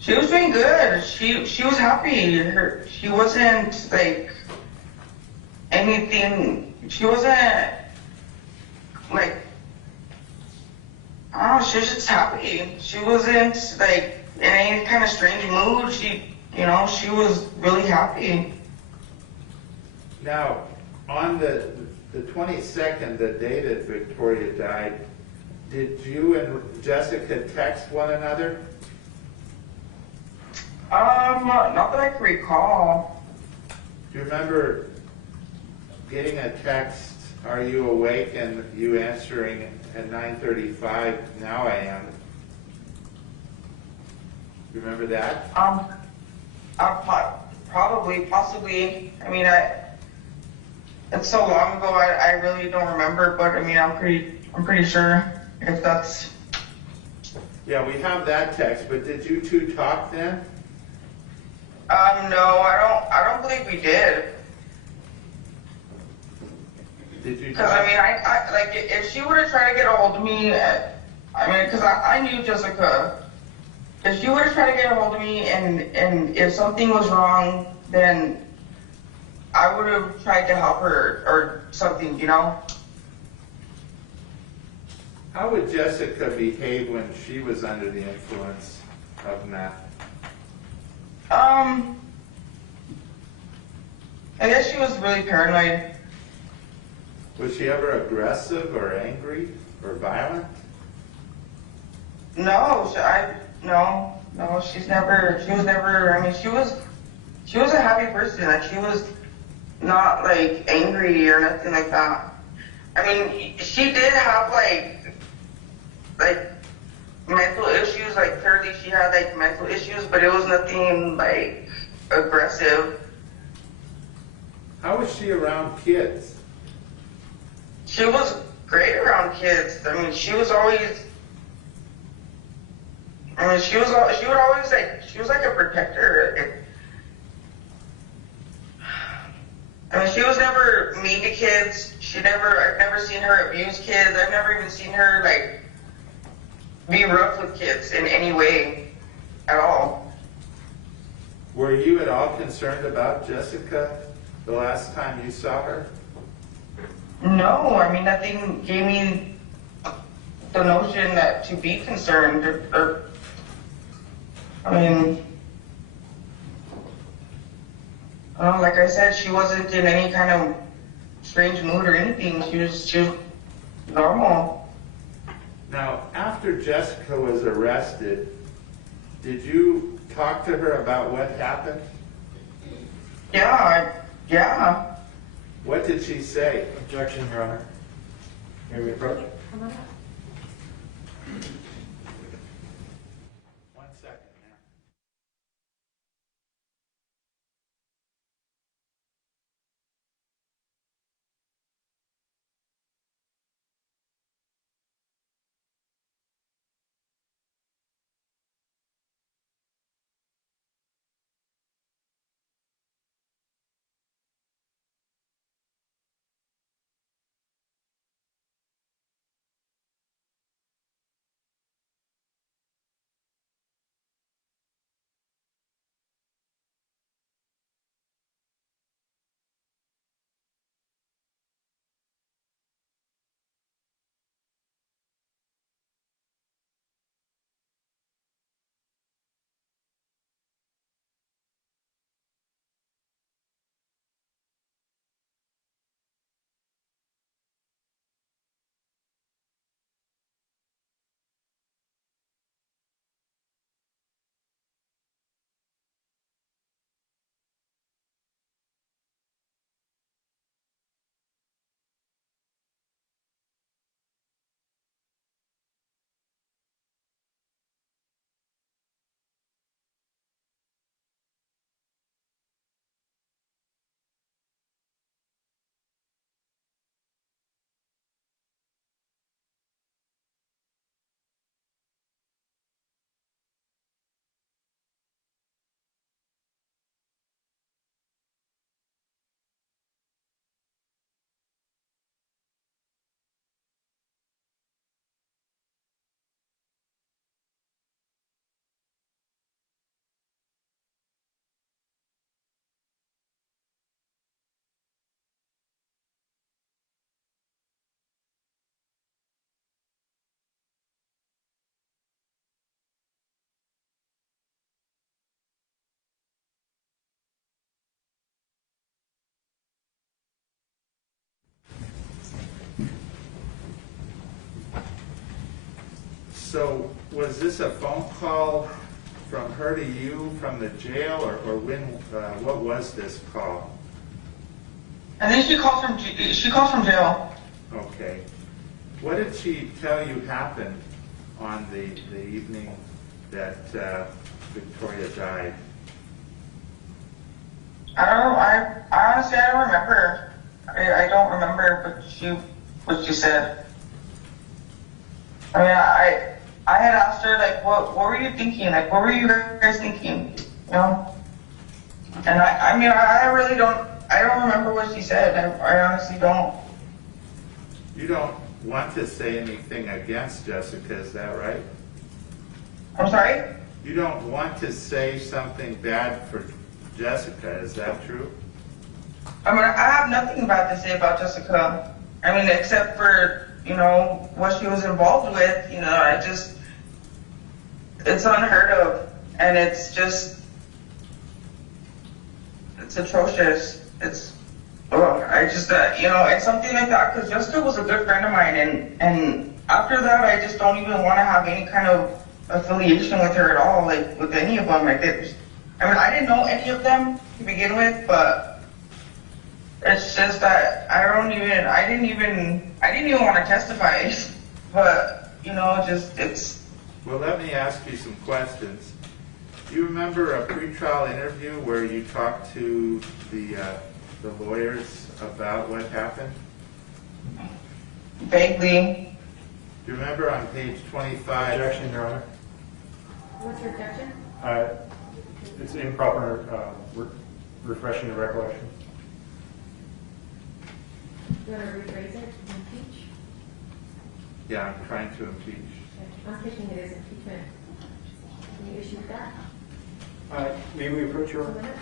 She was doing good. She was happy. She wasn't like anything. She wasn't like, I don't know, she was just happy. She wasn't like in any kind of strange mood. She was really happy. Now, on the 22nd, the day that Victoria died, did you and Jessica text one another? Not that I can recall. Do you remember getting a text, "Are you awake?" and you answering at 9:35, "Now I am"? You remember that? Probably, possibly. It's so long ago. I really don't remember, but I'm pretty sure if that's. Yeah, we have that text, but did you two talk then? No, I don't believe we did. Did you Because, talk? I like, if she were to try to get a hold of me, because I knew Jessica, if she were to try to get a hold of me and if something was wrong, then I would have tried to help her or something, How would Jessica behave when she was under the influence of meth? I guess she was really paranoid. Was she ever aggressive or angry or violent? No, she was never, I mean, she was a happy person. Like, she was not, like, angry or nothing like that. I mean, she did have, like mental issues, like, clearly she had, like, mental issues, but it was nothing, like, aggressive. How was she around kids? She was great around kids. I mean, she was always, she was like a protector. I mean, she was never mean to kids. I've never seen her abuse kids. I've never even seen her, like, be rough with kids in any way at all. Were you at all concerned about Jessica the last time you saw her? No, I mean, nothing gave me the notion that to be concerned or I mean, like I said, she wasn't in any kind of strange mood or anything. She was normal. Now, after Jessica was arrested, did you talk to her about what happened? Yeah. What did she say? Objection, Your Honor. May we approach? Come on up. 1 second, ma'am. So, was this a phone call from her to you from the jail, or when? What was this call? I think she called from jail. Okay. What did she tell you happened on the evening that Victoria died? I honestly, I don't remember. I don't remember what she said. I mean, I had asked her, like, what were you thinking? Like, what were you guys thinking? You know? And I mean, I really don't, I don't remember what she said. I honestly don't. You don't want to say anything against Jessica, is that right? I'm sorry? You don't want to say something bad for Jessica, is that true? I mean, I have nothing bad to say about Jessica. I mean, except for what she was involved with, it's unheard of, and it's atrocious. It's something like that, because Jessica was a good friend of mine, and after that, I just don't even want to have any kind of affiliation with her at all, like with any of them. I didn't know any of them to begin with, but it's just that I didn't even want to testify, but Well, let me ask you some questions. Do you remember a pretrial interview where you talked to the lawyers about what happened? Vaguely. Do you remember on page 25? Objection, Your Honor. What's your objection? It's improper refreshing the recollection. Do you want to rephrase it? Impeach? Yeah, I'm trying to impeach. I'm thinking it is impeachment. Can you issue that? May we approach Your Honor? 1 minute?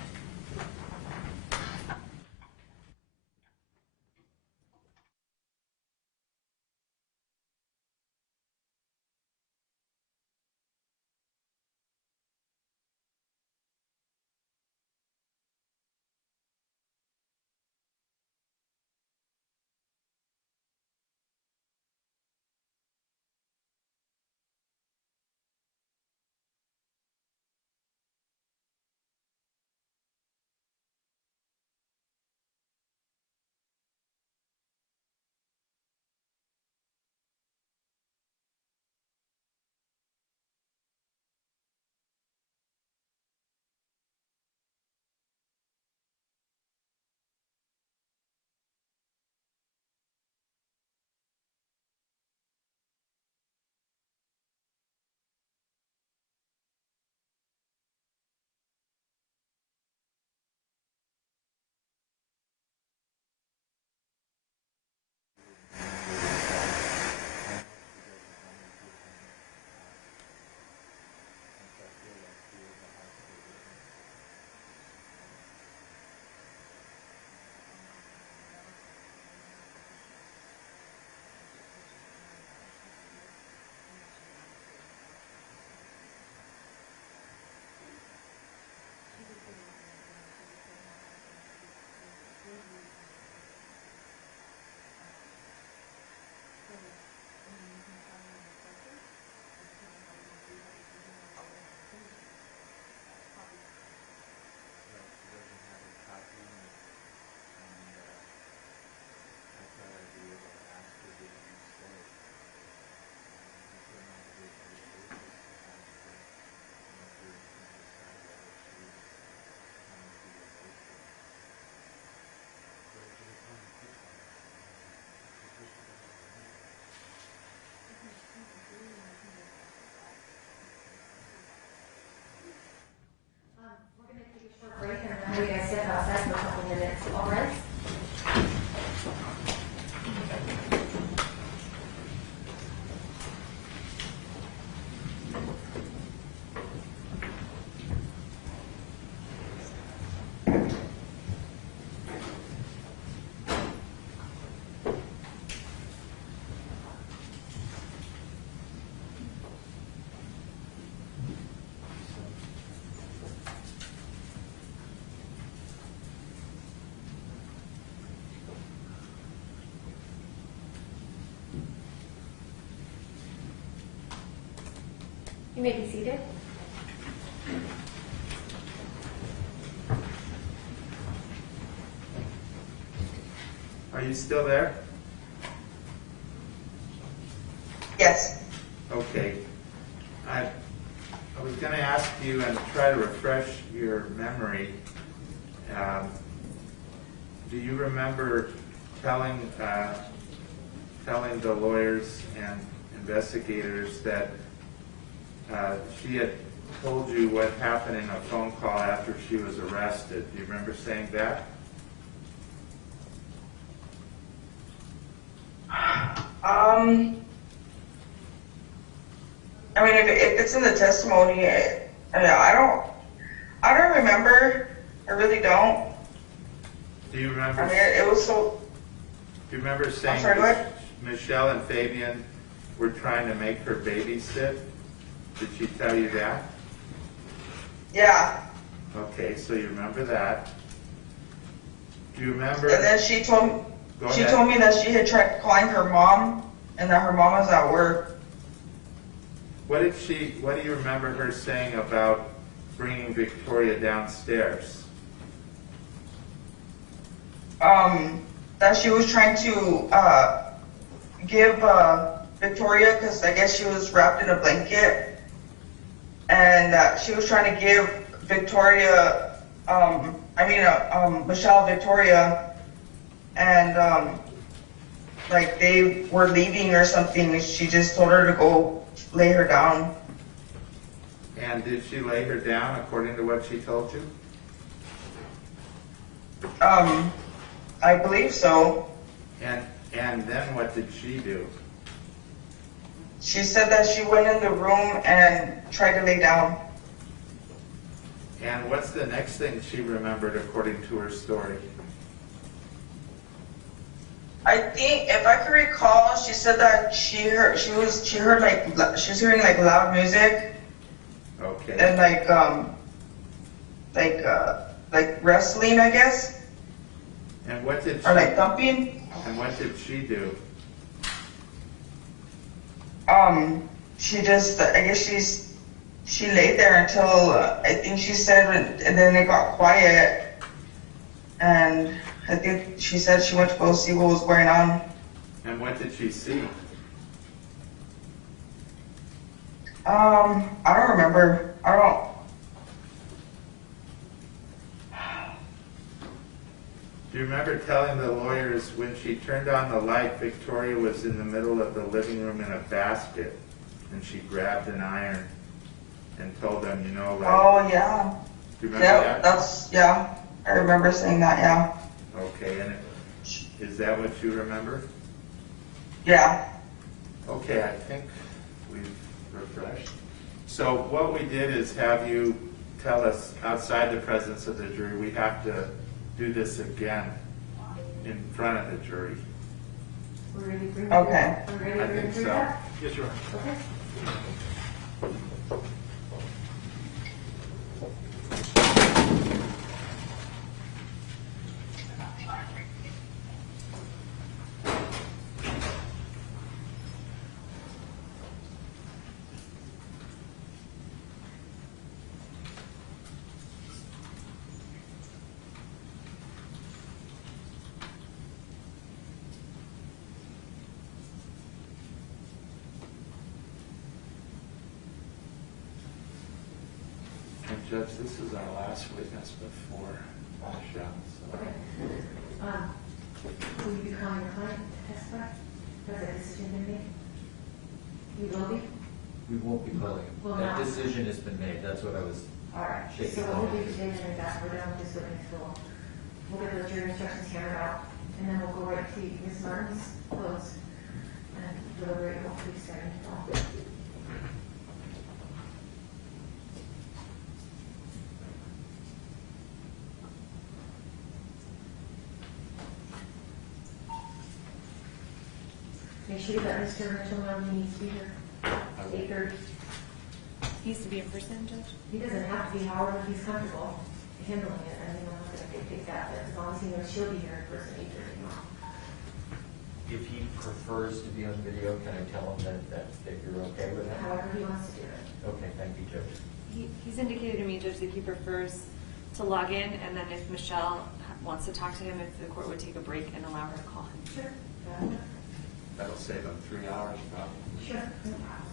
We're going to take a short break and then you guys step outside for a couple minutes. All right? You may be seated. Are you still there? Yes. Okay. I was going to ask you and try to refresh your memory. Do you remember telling the lawyers and investigators that she had told you what happened in a phone call after she was arrested? Do you remember saying that? If it's in the testimony, I don't remember. I really don't. Do you remember? It was so. Do you remember saying? I'm sorry, go ahead. Michelle and Fabian were trying to make her babysit. Did she tell you that? Yeah. Okay, so you remember that. Do you remember? And then she told Go she ahead. told me that she had tried calling her mom and that her mom was at work. What do you remember her saying about bringing Victoria downstairs? That she was trying to give Victoria, because I guess she was wrapped in a blanket, and she was trying to give Victoria, Michelle Victoria, and like they were leaving or something. She just told her to go lay her down. And did she lay her down according to what she told you? I believe so. And then what did she do? She said that she went in the room and tried to lay down. And what's the next thing she remembered according to her story? I think, if I can recall, she said that she was hearing like loud music Okay. and like wrestling, I guess, And what did or like thumping. And what did she do? She just, I guess she laid there until I think she said, and then it got quiet, and I think she said she went to go see what was going on. And what did she see? I don't remember. I don't. Do you remember telling the lawyers when she turned on the light, Victoria was in the middle of the living room in a basket, and she grabbed an iron and told them, Oh yeah. Do you remember Yep, that? yeah. I remember saying that. Yeah. Okay, and is that what you remember? Yeah. Okay, I think we've refreshed. So what we did is have you tell us outside the presence of the jury. We have to do this again in front of the jury. We're ready to bring Okay. We're ready I to think bring so. that? Yes, you are. Okay. And Judge, this is our last witness before Michelle. So. Okay. Will you be calling your client to testify? Has that decision been made? You will be? We won't be calling him. Well, That now- decision has been made, that's what I was All right. shaking. So what we'll do today is that we're done with this witness. We'll get those jury instructions hammered out, and then we'll go right to Ms. Martens, close, and deliberate, hopefully starting to fall. Make sure you let Mr. Mitchell know he needs to be here at 8:30. He needs to be in person, Judge? He doesn't have to be, however he's comfortable handling it. I mean, I'm not gonna dictate that, but as long as he knows she'll be here in person at 8:30 tomorrow. If he prefers to be on video, can I tell him that you're okay with that? However he wants to do it. Okay, thank you, Judge. He's indicated to me, Judge, that he prefers to log in, and then if Michelle wants to talk to him, if the court would take a break and allow her to call him. Sure. That'll save them 3 hours probably. Sure. No problem.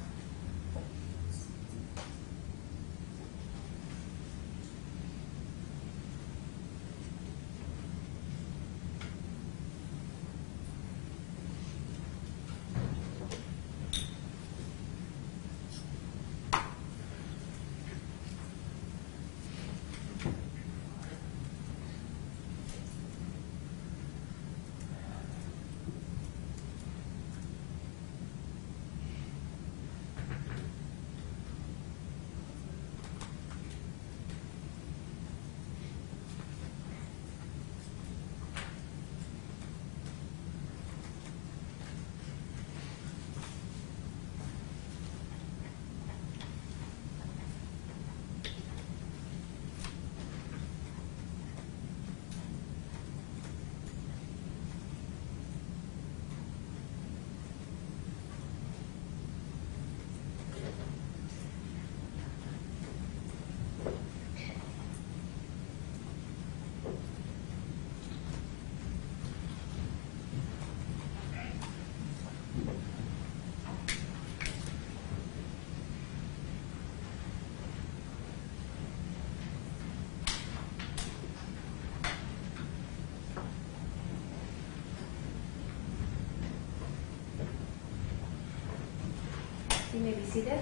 seated.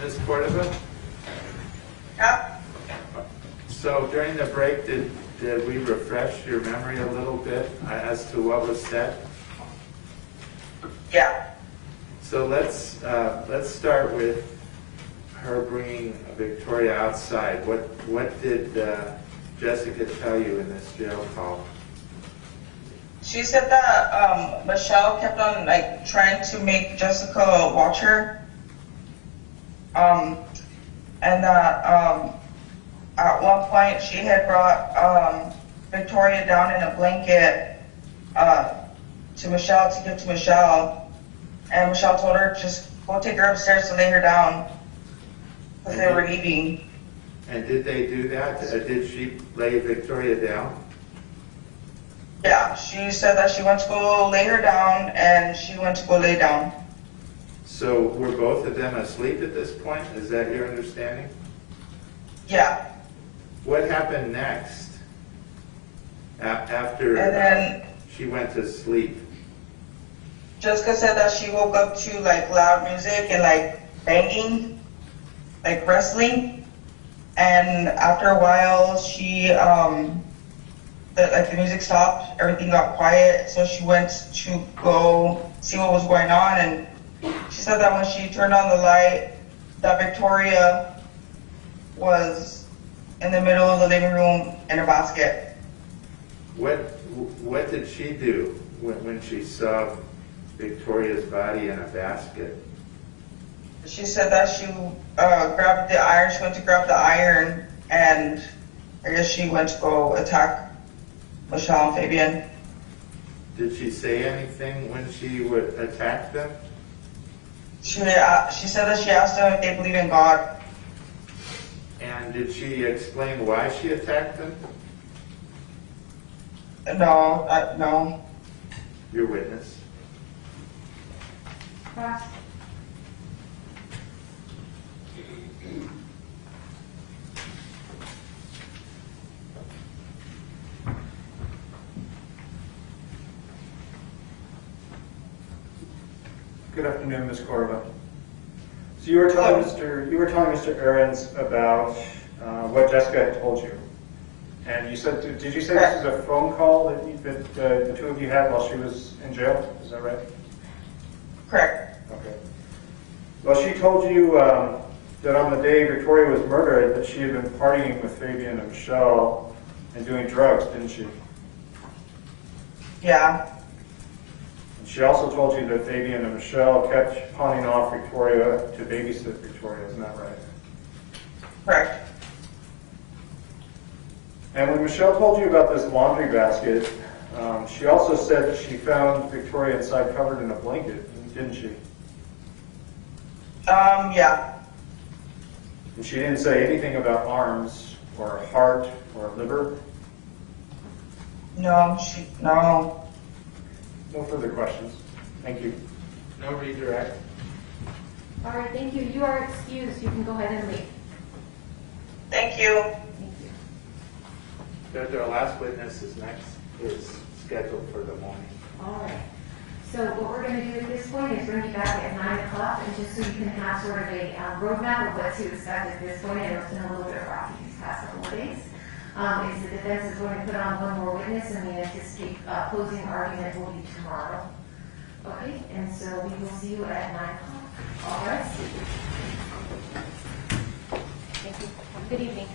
Ms. Cordova? Yeah. So during the break, did we refresh your memory a little bit as to what was said? Yeah. So let's start with her bringing Victoria outside. What did Jessica tell you in this jail call? She said that Michelle kept on like trying to make Jessica watch her, and that at one point she had brought Victoria down in a blanket to Michelle to give to Michelle, and Michelle told her just go take her upstairs to lay her down because they were leaving. And did they do that? Did she lay Victoria down? Yeah, she said that she went to go lay her down, and she went to go lay down. So were both of them asleep at this point? Is that your understanding? Yeah. What happened next after And then she went to sleep? Jessica said that she woke up to like loud music and like banging, like wrestling. And after a while, she the music stopped, everything got quiet, so she went to go see what was going on, and she said that when she turned on the light, that Victoria was in the middle of the living room in a basket. What did she do when she saw Victoria's body in a basket? She said that she grabbed the iron, she went to grab the iron, and I guess she went to go attack Michelle and Fabian. Did she say anything when she would attack them? She said that she asked them if they believe in God. And did she explain why she attacked them? No, no. Your witness. Cross. Good afternoon, Ms. Cordova. So you were telling Mr. Ahrens about what Jessica had told you, and you said, did you say this is a phone call that the two of you had while she was in jail? Is that right? Correct. Okay. Well, she told you that on the day Victoria was murdered, that she had been partying with Fabian and Michelle and doing drugs, didn't she? Yeah. She also told you that Fabian and Michelle kept pawning off Victoria to babysit Victoria, isn't that right? Correct. And when Michelle told you about this laundry basket, she also said that she found Victoria inside covered in a blanket, didn't she? Yeah. And she didn't say anything about arms or heart or liver? No, no. No further questions. Thank you. No redirect. All right, thank you. You are excused. You can go ahead and leave. Thank you. Thank you. Judge, our last witness is scheduled for the morning. All right. So what we're going to do at this point is bring you back at 9 o'clock, and just so you can have sort of a roadmap of what to expect at this point. I know it's been a little bit rocky these past couple of days. Is the defense is going to put on one more witness, and we anticipate closing argument will be tomorrow. Okay, and so we will see you at 9 o'clock. All right. Thank you. Have a good evening.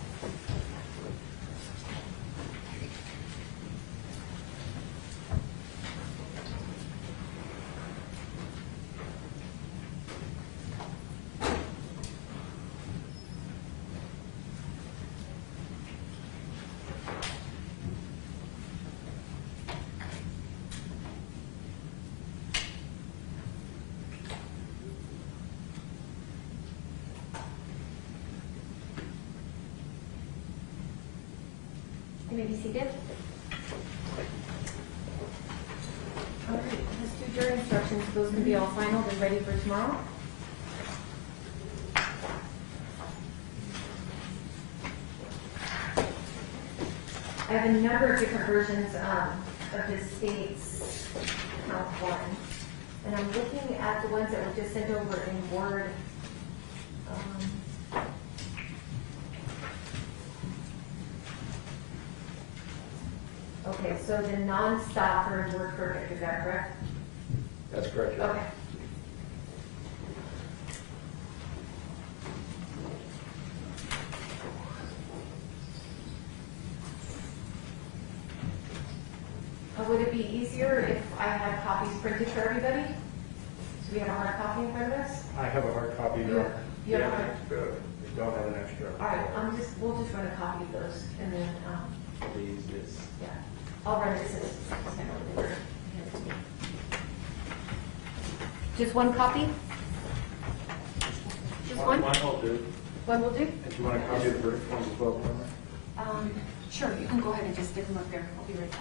You may be seated. All right, just do jury instructions. Those can be all final and ready for tomorrow. I have a number of different versions of the state's count one. And I'm looking at the ones that were just sent over in Word. Okay, so the non-stoppers were perfect, is that correct? That's correct. yeah. Okay. Would it be easier if I had copies printed for everybody? So we have a hard copy in front of us? I have a hard copy. You have- you have a hard- We don't have an extra. All right, we'll just run a copy of those and then, Please, this. yeah, I'll run this as send over there. Hand it to me. Just one copy? Just one? One will do. One will do? And do you want a copy of the verdict forms as well, Cameron? Sure, you can go ahead and just stick them up there. I'll be right back.